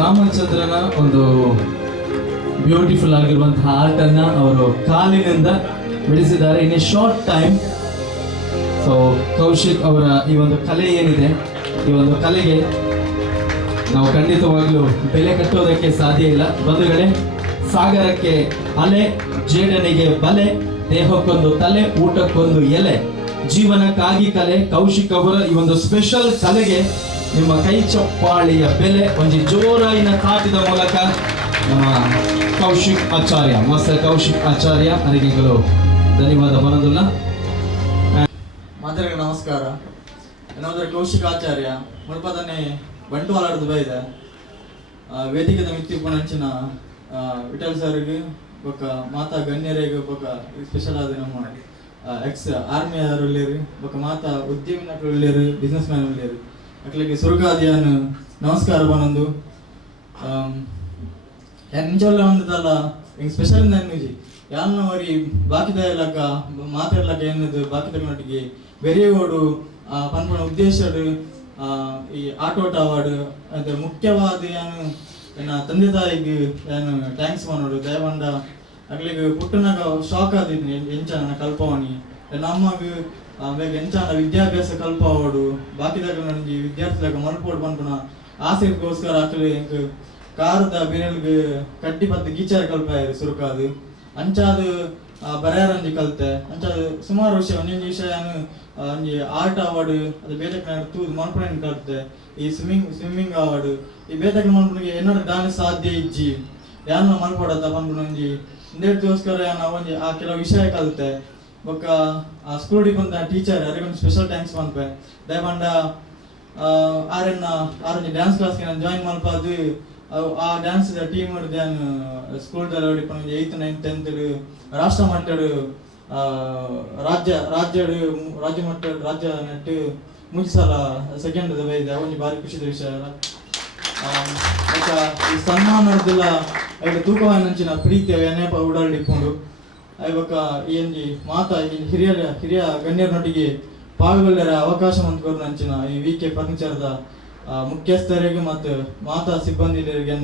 ರಾಮಚಂದ್ರನ ಒಂದು ಬ್ಯೂಟಿಫುಲ್ ಆಗಿರುವಂತಹ ಆರ್ಟ್ ಅನ್ನ ಅವರು ಕಾಲಿನಿಂದ ಬಿಡಿಸಿದ್ದಾರೆ in a short time. So Kaushik ಅವರ ಈ ಒಂದು ಕಲೆ ಏನಿದೆ, ಈ ಒಂದು ಕಲೆಗೆ ನಾವು ಖಂಡಿತವಾಗ್ಲೂ ಬೆಲೆ ಕಟ್ಟೋದಕ್ಕೆ ಸಾಧ್ಯ ಇಲ್ಲ. ಬಂಧುಗಳೇ, ಸಾಗರಕ್ಕೆ ಅಲೆ, ಜೇಡನಿಗೆ ಬಲೆ, ದೇಹಕ್ಕೊಂದು ತಲೆ, ಊಟಕ್ಕೊಂದು ಎಲೆ, ಜೀವನಕ್ಕಾಗಿ ಕಲೆ. ಕೌಶಿಕ್ ಅವರ ಈ ಒಂದು ಸ್ಪೆಷಲ್ ಕಲೆಗೆ ನಿಮ್ಮ ಕೈ ಚಪ್ಪಾಳಿಯ ಬೆಲೆ ಒಂಜಿ ಜೋರಾಯಿನ ತಾಟಿದ ಮೂಲಕ ನಮ್ಮ ಕೌಶಿಕ್ ಆಚಾರ್ಯ, ಮಾಸ್ಟರ್ ಕೌಶಿಕ್ ಆಚಾರ್ಯ ಅವರಿಗೆಗಳು ಧನ್ಯವಾದ ಬರೋದಿಲ್ಲ. ಮಾತರಿಗೆ ನಮಸ್ಕಾರ. ಏನಾದ್ರೆ ಕೌಶಿಕ್ ಆಚಾರ್ಯ ಮುಲ್ಪದನೆ ಬಂಟ್ವಾಳದ ಬೈದ ವೇದಿಕೆದ ಮಿತ್ತಿಪ್ಪುನಂಚಿನ ವಿಠಲ್ ಸರ್ಗೆ ಬೊಕ್ಕ ಮಾತಾ ಗಣ್ಯರಿಗೆ ಬೊಕ್ಕ ಸ್ಪೆಷಲ್ ಆದ ನಮ್ಮ ಎಕ್ಸ್ ಆರ್ಮಿ ಉಳ್ಳೇರು ಬೊಕ್ಕ ಮಾತಾ ಉದ್ಯಮಿನಗಳು ಉಳ್ಳೇರು, ಬಿಸ್ನೆಸ್ ಮ್ಯಾನ್ ಉಳ್ಳೇರು ಅಕ್ಲಿಗೆ ಸುರುಗಾದಿಯಾನು ನಮಸ್ಕಾರ ಬನೊಂದು ನಿಜವಲ್ಲ ಒಂದಲ್ಲ ಹಿಂಗೆ ಸ್ಪೆಷಲ್ ನನ್ನುಜಿ ಯಾನ ವರಿ ಬಾಕಿದ ಇಲ್ಲಕ ಮಾತಾಡ್ಲಕ್ಕ ಏನದು ಬಾಕಿದ ನಟಿಗೆ ಬೆರೆಯೋಡು ಪನ್ಪನ ಉದ್ದೇಶಡು ಈ ಆಟೋಟ ಅವಾರ್ಡ್ ಅದು ಮುಖ್ಯವಾದ ಏನು ನನ್ನ ತಂದೆ ತಾಯಿಗೆ ಏನು ಥ್ಯಾಂಕ್ಸ್ ಮಾಡೋಡು ದಯವಂಡ ಅಗ್ಲಿಗೆ ಪುಟ್ಟನಾಗ ಶಾಕ್ ಆದಿದ್ನಿ ಎಂಚ ನನ್ನ ಕಲ್ಪವನಿ ನನ್ನ ಅಮ್ಮಗ ಬೇಗ ಎಂಚಾನ ವಿದ್ಯಾಭ್ಯಾಸ ಕಲ್ಪವಾಡು ಬಾಕಿದಾಗ ನನಗೆ ವಿದ್ಯಾರ್ಥಿದಾಗ ಮಲ್ಪೋಡು ಪನ್ಪನ ಆಸೆಗೋಸ್ಕರ ಅಕ್ಲಿ ಹಿಂಗೆ ಕಾರದ ಬೇರೆಲ್ಗೆ ಕಟ್ಟಿ ಪತ್ತು ಗೀಚಾರ ಕಲ್ಪಾಯರು ಸುರುಕಾದು ಅಂಚಾದು ಬರೆಯಾರಂಜಿ ಕಲ್ತೆ ಅಂಚಾದು ಸುಮಾರು ವಿಷಯ ಒಂದೊಂದು ವಿಷಯ ಒಂಜಿ ಆರ್ಟ್ ಅವಾರ್ಡ್ ಅದು ಬೇತಕ್ಕೆ ತೂದು ಮನ್ಪುಣೆನ್ ಕಲ್ತೆ. ಈ ಸ್ವಿಮ್ಮಿಂಗ್ ಅವಾರ್ಡ್ ಈ ಬೇತಕ್ಕೆ ಮನ್ಪುಣಿಗೆ ಏನಾದ್ರು ದಾನ ಸಾಧ್ಯ ಇಜ್ಜಿ ಯಾನ ಮನ್ಪಡತ್ತ ಪನ್ಪುಣ ಒಂಜಿ ಇಂದೇಟಗೋಸ್ಕರ ಒಂಜಿ ಆ ಕೆಲವು ವಿಷಯ ಕಲ್ತೆ. ಬೊಕ್ಕ ಆ ಸ್ಕೂಲಿಗೆ ಬಂದ ಟೀಚರ್ ಅವರಿಗೊಂದು ಸ್ಪೆಷಲ್ ಥ್ಯಾಂಕ್ಸ್ ಮನ್ಪೆ. ದಯಪಂಡ ಆರೊಂಜಿ ಡ್ಯಾನ್ಸ್ ಕ್ಲಾಸ್ಗೆ ನಾನು ಜಾಯಿನ್ ಮಲ್ಪದು ಆ ಡ್ಯಾನ್ಸ್ ಟೀಮ್ ನಾನು ಸ್ಕೂಲ್ದಲ್ಲಿ ಹೊಡಿಕೊಂಡು 8th 9th 10th ರಾಷ್ಟ್ರ ಮಟ್ಟಡು ರಾಜ್ಯ ಮಟ್ಟ ರಾಜ್ಯ ನೆಟ್ಟು ಮುಂಚೆ ಸಲ ಸೆಕೆಂಡ್ ಬೈದೆ ಒಂಜಿ ಬಾರಿ ಖುಷಿದ ವಿಷಯ. ಈ ಸನ್ಮಾನದಲ್ಲ ಐದು ತೂಕವಾಯಿನಂಚಿನ ಪ್ರೀತಿಯ ನೆಪ ಉಡಾಡಿಕೊಂಡು ಐವಕ್ಕ ಈ ಒಂಜಿ ಮಾತಾ ಹಿರಿಯ ಗಣ್ಯರನೊಟ್ಟಿಗೆ ಪಾಲ್ಗೊಳ್ಳರ ಅವಕಾಶ ಮಂತ್ಕೊಂಡು ನಂಚಿನ ಈ VK ಫರ್ನಿಚರ್ದ ಮುಖ್ಯಸ್ಥರಿಗೆ ಮತ್ತು ಮಾತಾ ಸಿಬ್ಬಂದಿಗಳಿಗೆ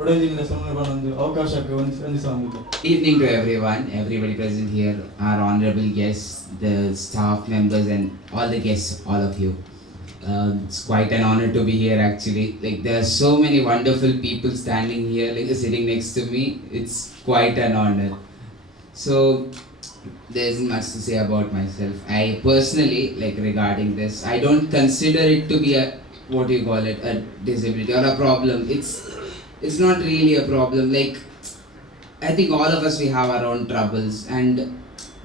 ಒಡೆದಿನ ಸಂದರ್ಭದಲ್ಲಿ ಅವಕಾಶಕ್ಕೆ ವಂದಿಸಬಹುದು. Evening to everyone, everybody present here, our honorable guests, the staff members and all the guests, all of you. It's quite an honor to be here actually. Like there are so many wonderful people standing here, like sitting next to me. It's quite an honor. So there isn't much to say about myself. I personally, like regarding this, I don't consider it to be a, what do you call it, a disability or a problem. It's not really a problem. Like I think all of us, we have our own troubles and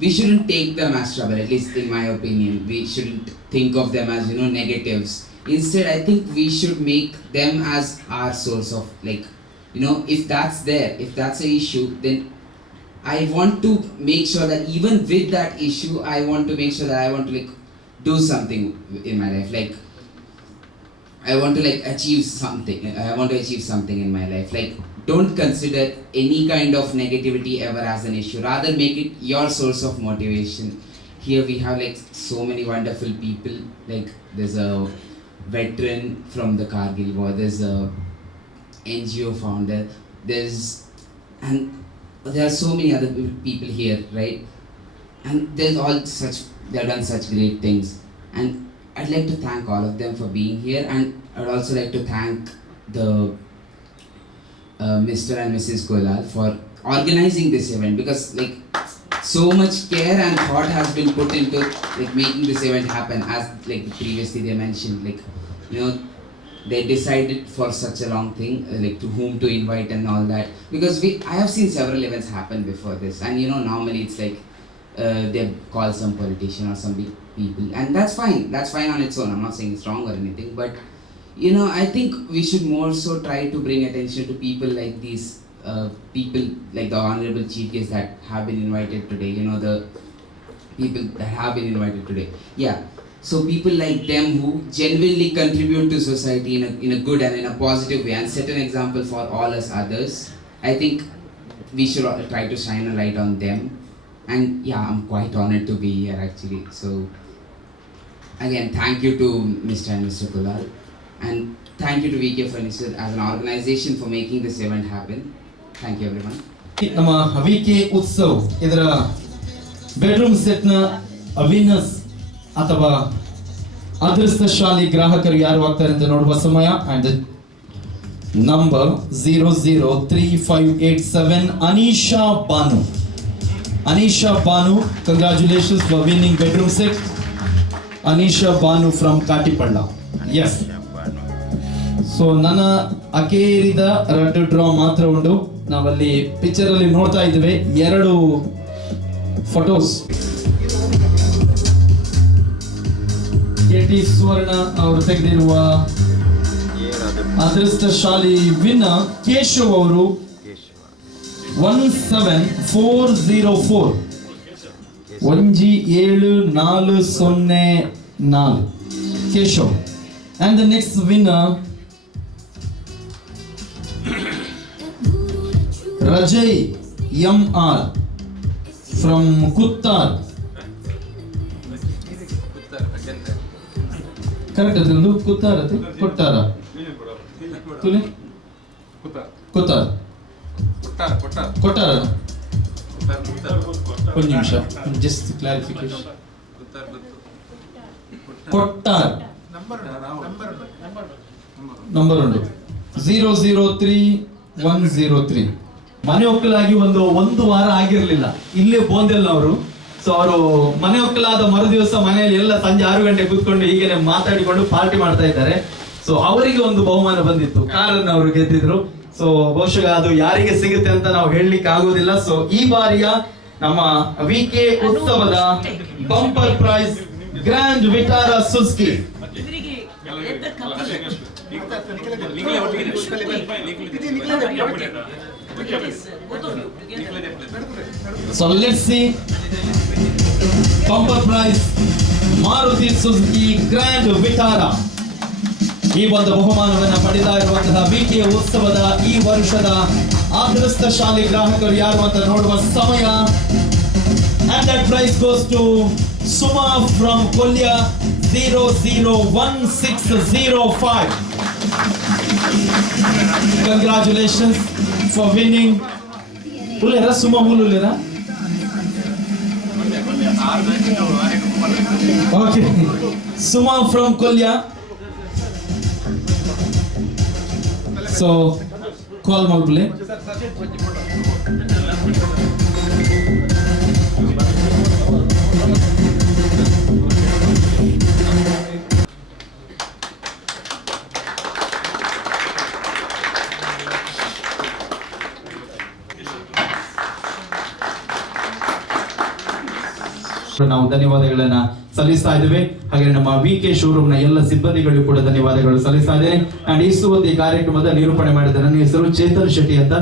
we shouldn't take them as trouble, at least in my opinion. We shouldn't think of them as, negatives. Instead, I think we should make them as our source of, like, if that's there, if that's an issue, then I want to make sure that even with that issue, I want to make sure that I want to do something in my life. Like I want to achieve something. I want to achieve something in my life. Like don't consider any kind of negativity ever as an issue. Rather make it your source of motivation. Here we have so many wonderful people. Like there's a veteran from the Kargil war. There's a NGO founder. And there are so many other people here, right? And they've done such great things. And I'd like to thank all of them for being here, and I'd also like to thank the Mr. and Mrs. Kolal for organizing this event, because so much care and thought has been put into making this event happen. As previously they mentioned, they decided for such a long thing, to whom to invite and all that, because I have seen several events happen before this, and normally it's they call some politician or some big people, and that's fine on its own. I'm not saying it's wrong or anything, but I think we should more so try to bring attention to people like these people, like the honorable chief guests that have been invited today, the people that have been invited today. Yeah, so people like them who genuinely contribute to society in a good and in a positive way and set an example for all us others. I think we should try to shine a light on them. And yeah, I'm quite honored to be here actually. So again, thank you to Mr. and Mr. Kulal. And thank you to VK Furniture as an organization for making this event happen. Thank you everyone. ನಮ್ಮ ವಿಕೆ ಉತ್ಸವ್ ಇದರ bedroom ಸೆಟ್ನ winners ಅಥವಾ ಅದೃಷ್ಟಶಾಲಿ ಗ್ರಾಹಕರು ಯಾರು ಆಗ್ತಾರೆ ಅಂತ ನೋಡುವ ಸಮಯ. And number 003587 Aneesha Banu. Aneesha Banu, congratulations for winning bedroom set. Aneesha Banu from Katipalla. Yes, so ನನ್ನ ಅಕೇರಿದ ರೆಡ್ ಡ್ರಾ ಮಾತ್ರ ಉಂಟು. ನಾವಲ್ಲಿ ಪಿಕ್ಚರ್ ಅಲ್ಲಿ ನೋಡ್ತಾ ಇದ್ದೇವೆ 2 ಫೋಟೋಸ್. KT ಸುವರ್ಣ ಅವರು ತೆಗೆದಿರುವ ಅದೃಷ್ಟಶಾಲಿ ವಿನ್ನರ್ ಕೇಶವ್ ಅವರು 17404 17404 Keshav. And the next winner Rajay MR from Kuttar. Correct ಅದು Kuttar ಅದು ಕೊಟ್ಟಾರ ತುಲಿ Kuttar ಕೊಟ್ಟಾರ. ಒಂದು ನಿಮಿಷ, just clarification. ಕೊಟ್ಟಾರ್ ನಂಬರ್ ಉಂಟು 003103. ಮನೆ ಒಕ್ಕಲಾಗಿ ಒಂದು ವಾರ ಆಗಿರ್ಲಿಲ್ಲ, ಇಲ್ಲೇ ಬೋಂದೆಲ್ಲ ಅವರು. ಸೊ ಅವರು ಮನೆ ಒಕ್ಕಲಾದ ಮರುದಿವಸ ಮನೆಯಲ್ಲಿ ಎಲ್ಲ ಸಂಜೆ 6 ಗಂಟೆ ಕೂತ್ಕೊಂಡು ಹೀಗೆ ಮಾತಾಡಿಕೊಂಡು ಪಾರ್ಟಿ ಮಾಡ್ತಾ ಇದ್ದಾರೆ. ಸೊ ಅವರಿಗೆ ಒಂದು ಬಹುಮಾನ ಬಂದಿತ್ತು, ಕಾರನ್ನು ಅವರು ಗೆದ್ದಿದ್ರು. ಸೊ ಬಹುಶಃ ಅದು ಯಾರಿಗೆ ಸಿಗುತ್ತೆ ಅಂತ ನಾವು ಹೇಳಲಿಕ್ಕೆ ಆಗೋದಿಲ್ಲ. ಸೊ ಈ ಬಾರಿಯ ನಮ್ಮ ವಿಕೆ ಉತ್ಸವದ bumper price grand Vitara Suzuki. So let's see bumper prize Maruti Suzuki Grand Vitara. ಈ ಒಂದು ಬಹುಮಾನವನ್ನು ಪಡೆದ ಇರುವಂತಹ ವಿಕೆ ಉತ್ಸವದ ಈ ವರ್ಷದ ಅದೃಷ್ಟಶಾಲಿ ಗ್ರಾಹಕರು ಯಾರು ಅಂತ ನೋಡುವ ಸಮಯ. And that prize goes to Suma from Kolya 001605. Congratulations for winning. Ulera Suma Mululera. Okay. Suma from Kolya. So call Malpule. ನಾವು ಧನ್ಯವಾದಗಳನ್ನ ಸಲ್ಲಿಸ್ತಾ ಇದ್ದೇವೆ. ಹಾಗೆ ನಮ್ಮ ವಿಕೆ ಶೋರೂಮ್ ನ ಎಲ್ಲ ಸಿಬ್ಬಂದಿಗಳಿಗೂ ಕೂಡ ಧನ್ಯವಾದಗಳು ಸಲ್ಲಿಸ್ತಾ ಇದ್ದೇನೆ. ಅಂಡ್ ಈ ಕಾರ್ಯಕ್ರಮದ ನಿರೂಪಣೆ ಮಾಡಿದ ನನ್ನ ಹೆಸರು ಚೇತನ್ ಶೆಟ್ಟಿ ಅಂತ.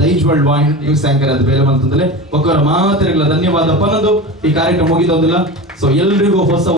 ದೈಜ್ ವರ್ಲ್ಡ್ ವಾಹಿನಿ ನ್ಯೂಸ್ ಆಂಕರ್ ಅದು ಬೇರೆ ಮಂತಂದಲೇ ಒಕ್ಕರ ಮಾತ್ರೆಗಳ ಧನ್ಯವಾದ ಪನ್ನದು ಈ ಕಾರ್ಯಕ್ರಮ ಮುಗಿದೋದಿಲ್ಲ. ಸೊ ಎಲ್ರಿಗೂ ಹೊಸ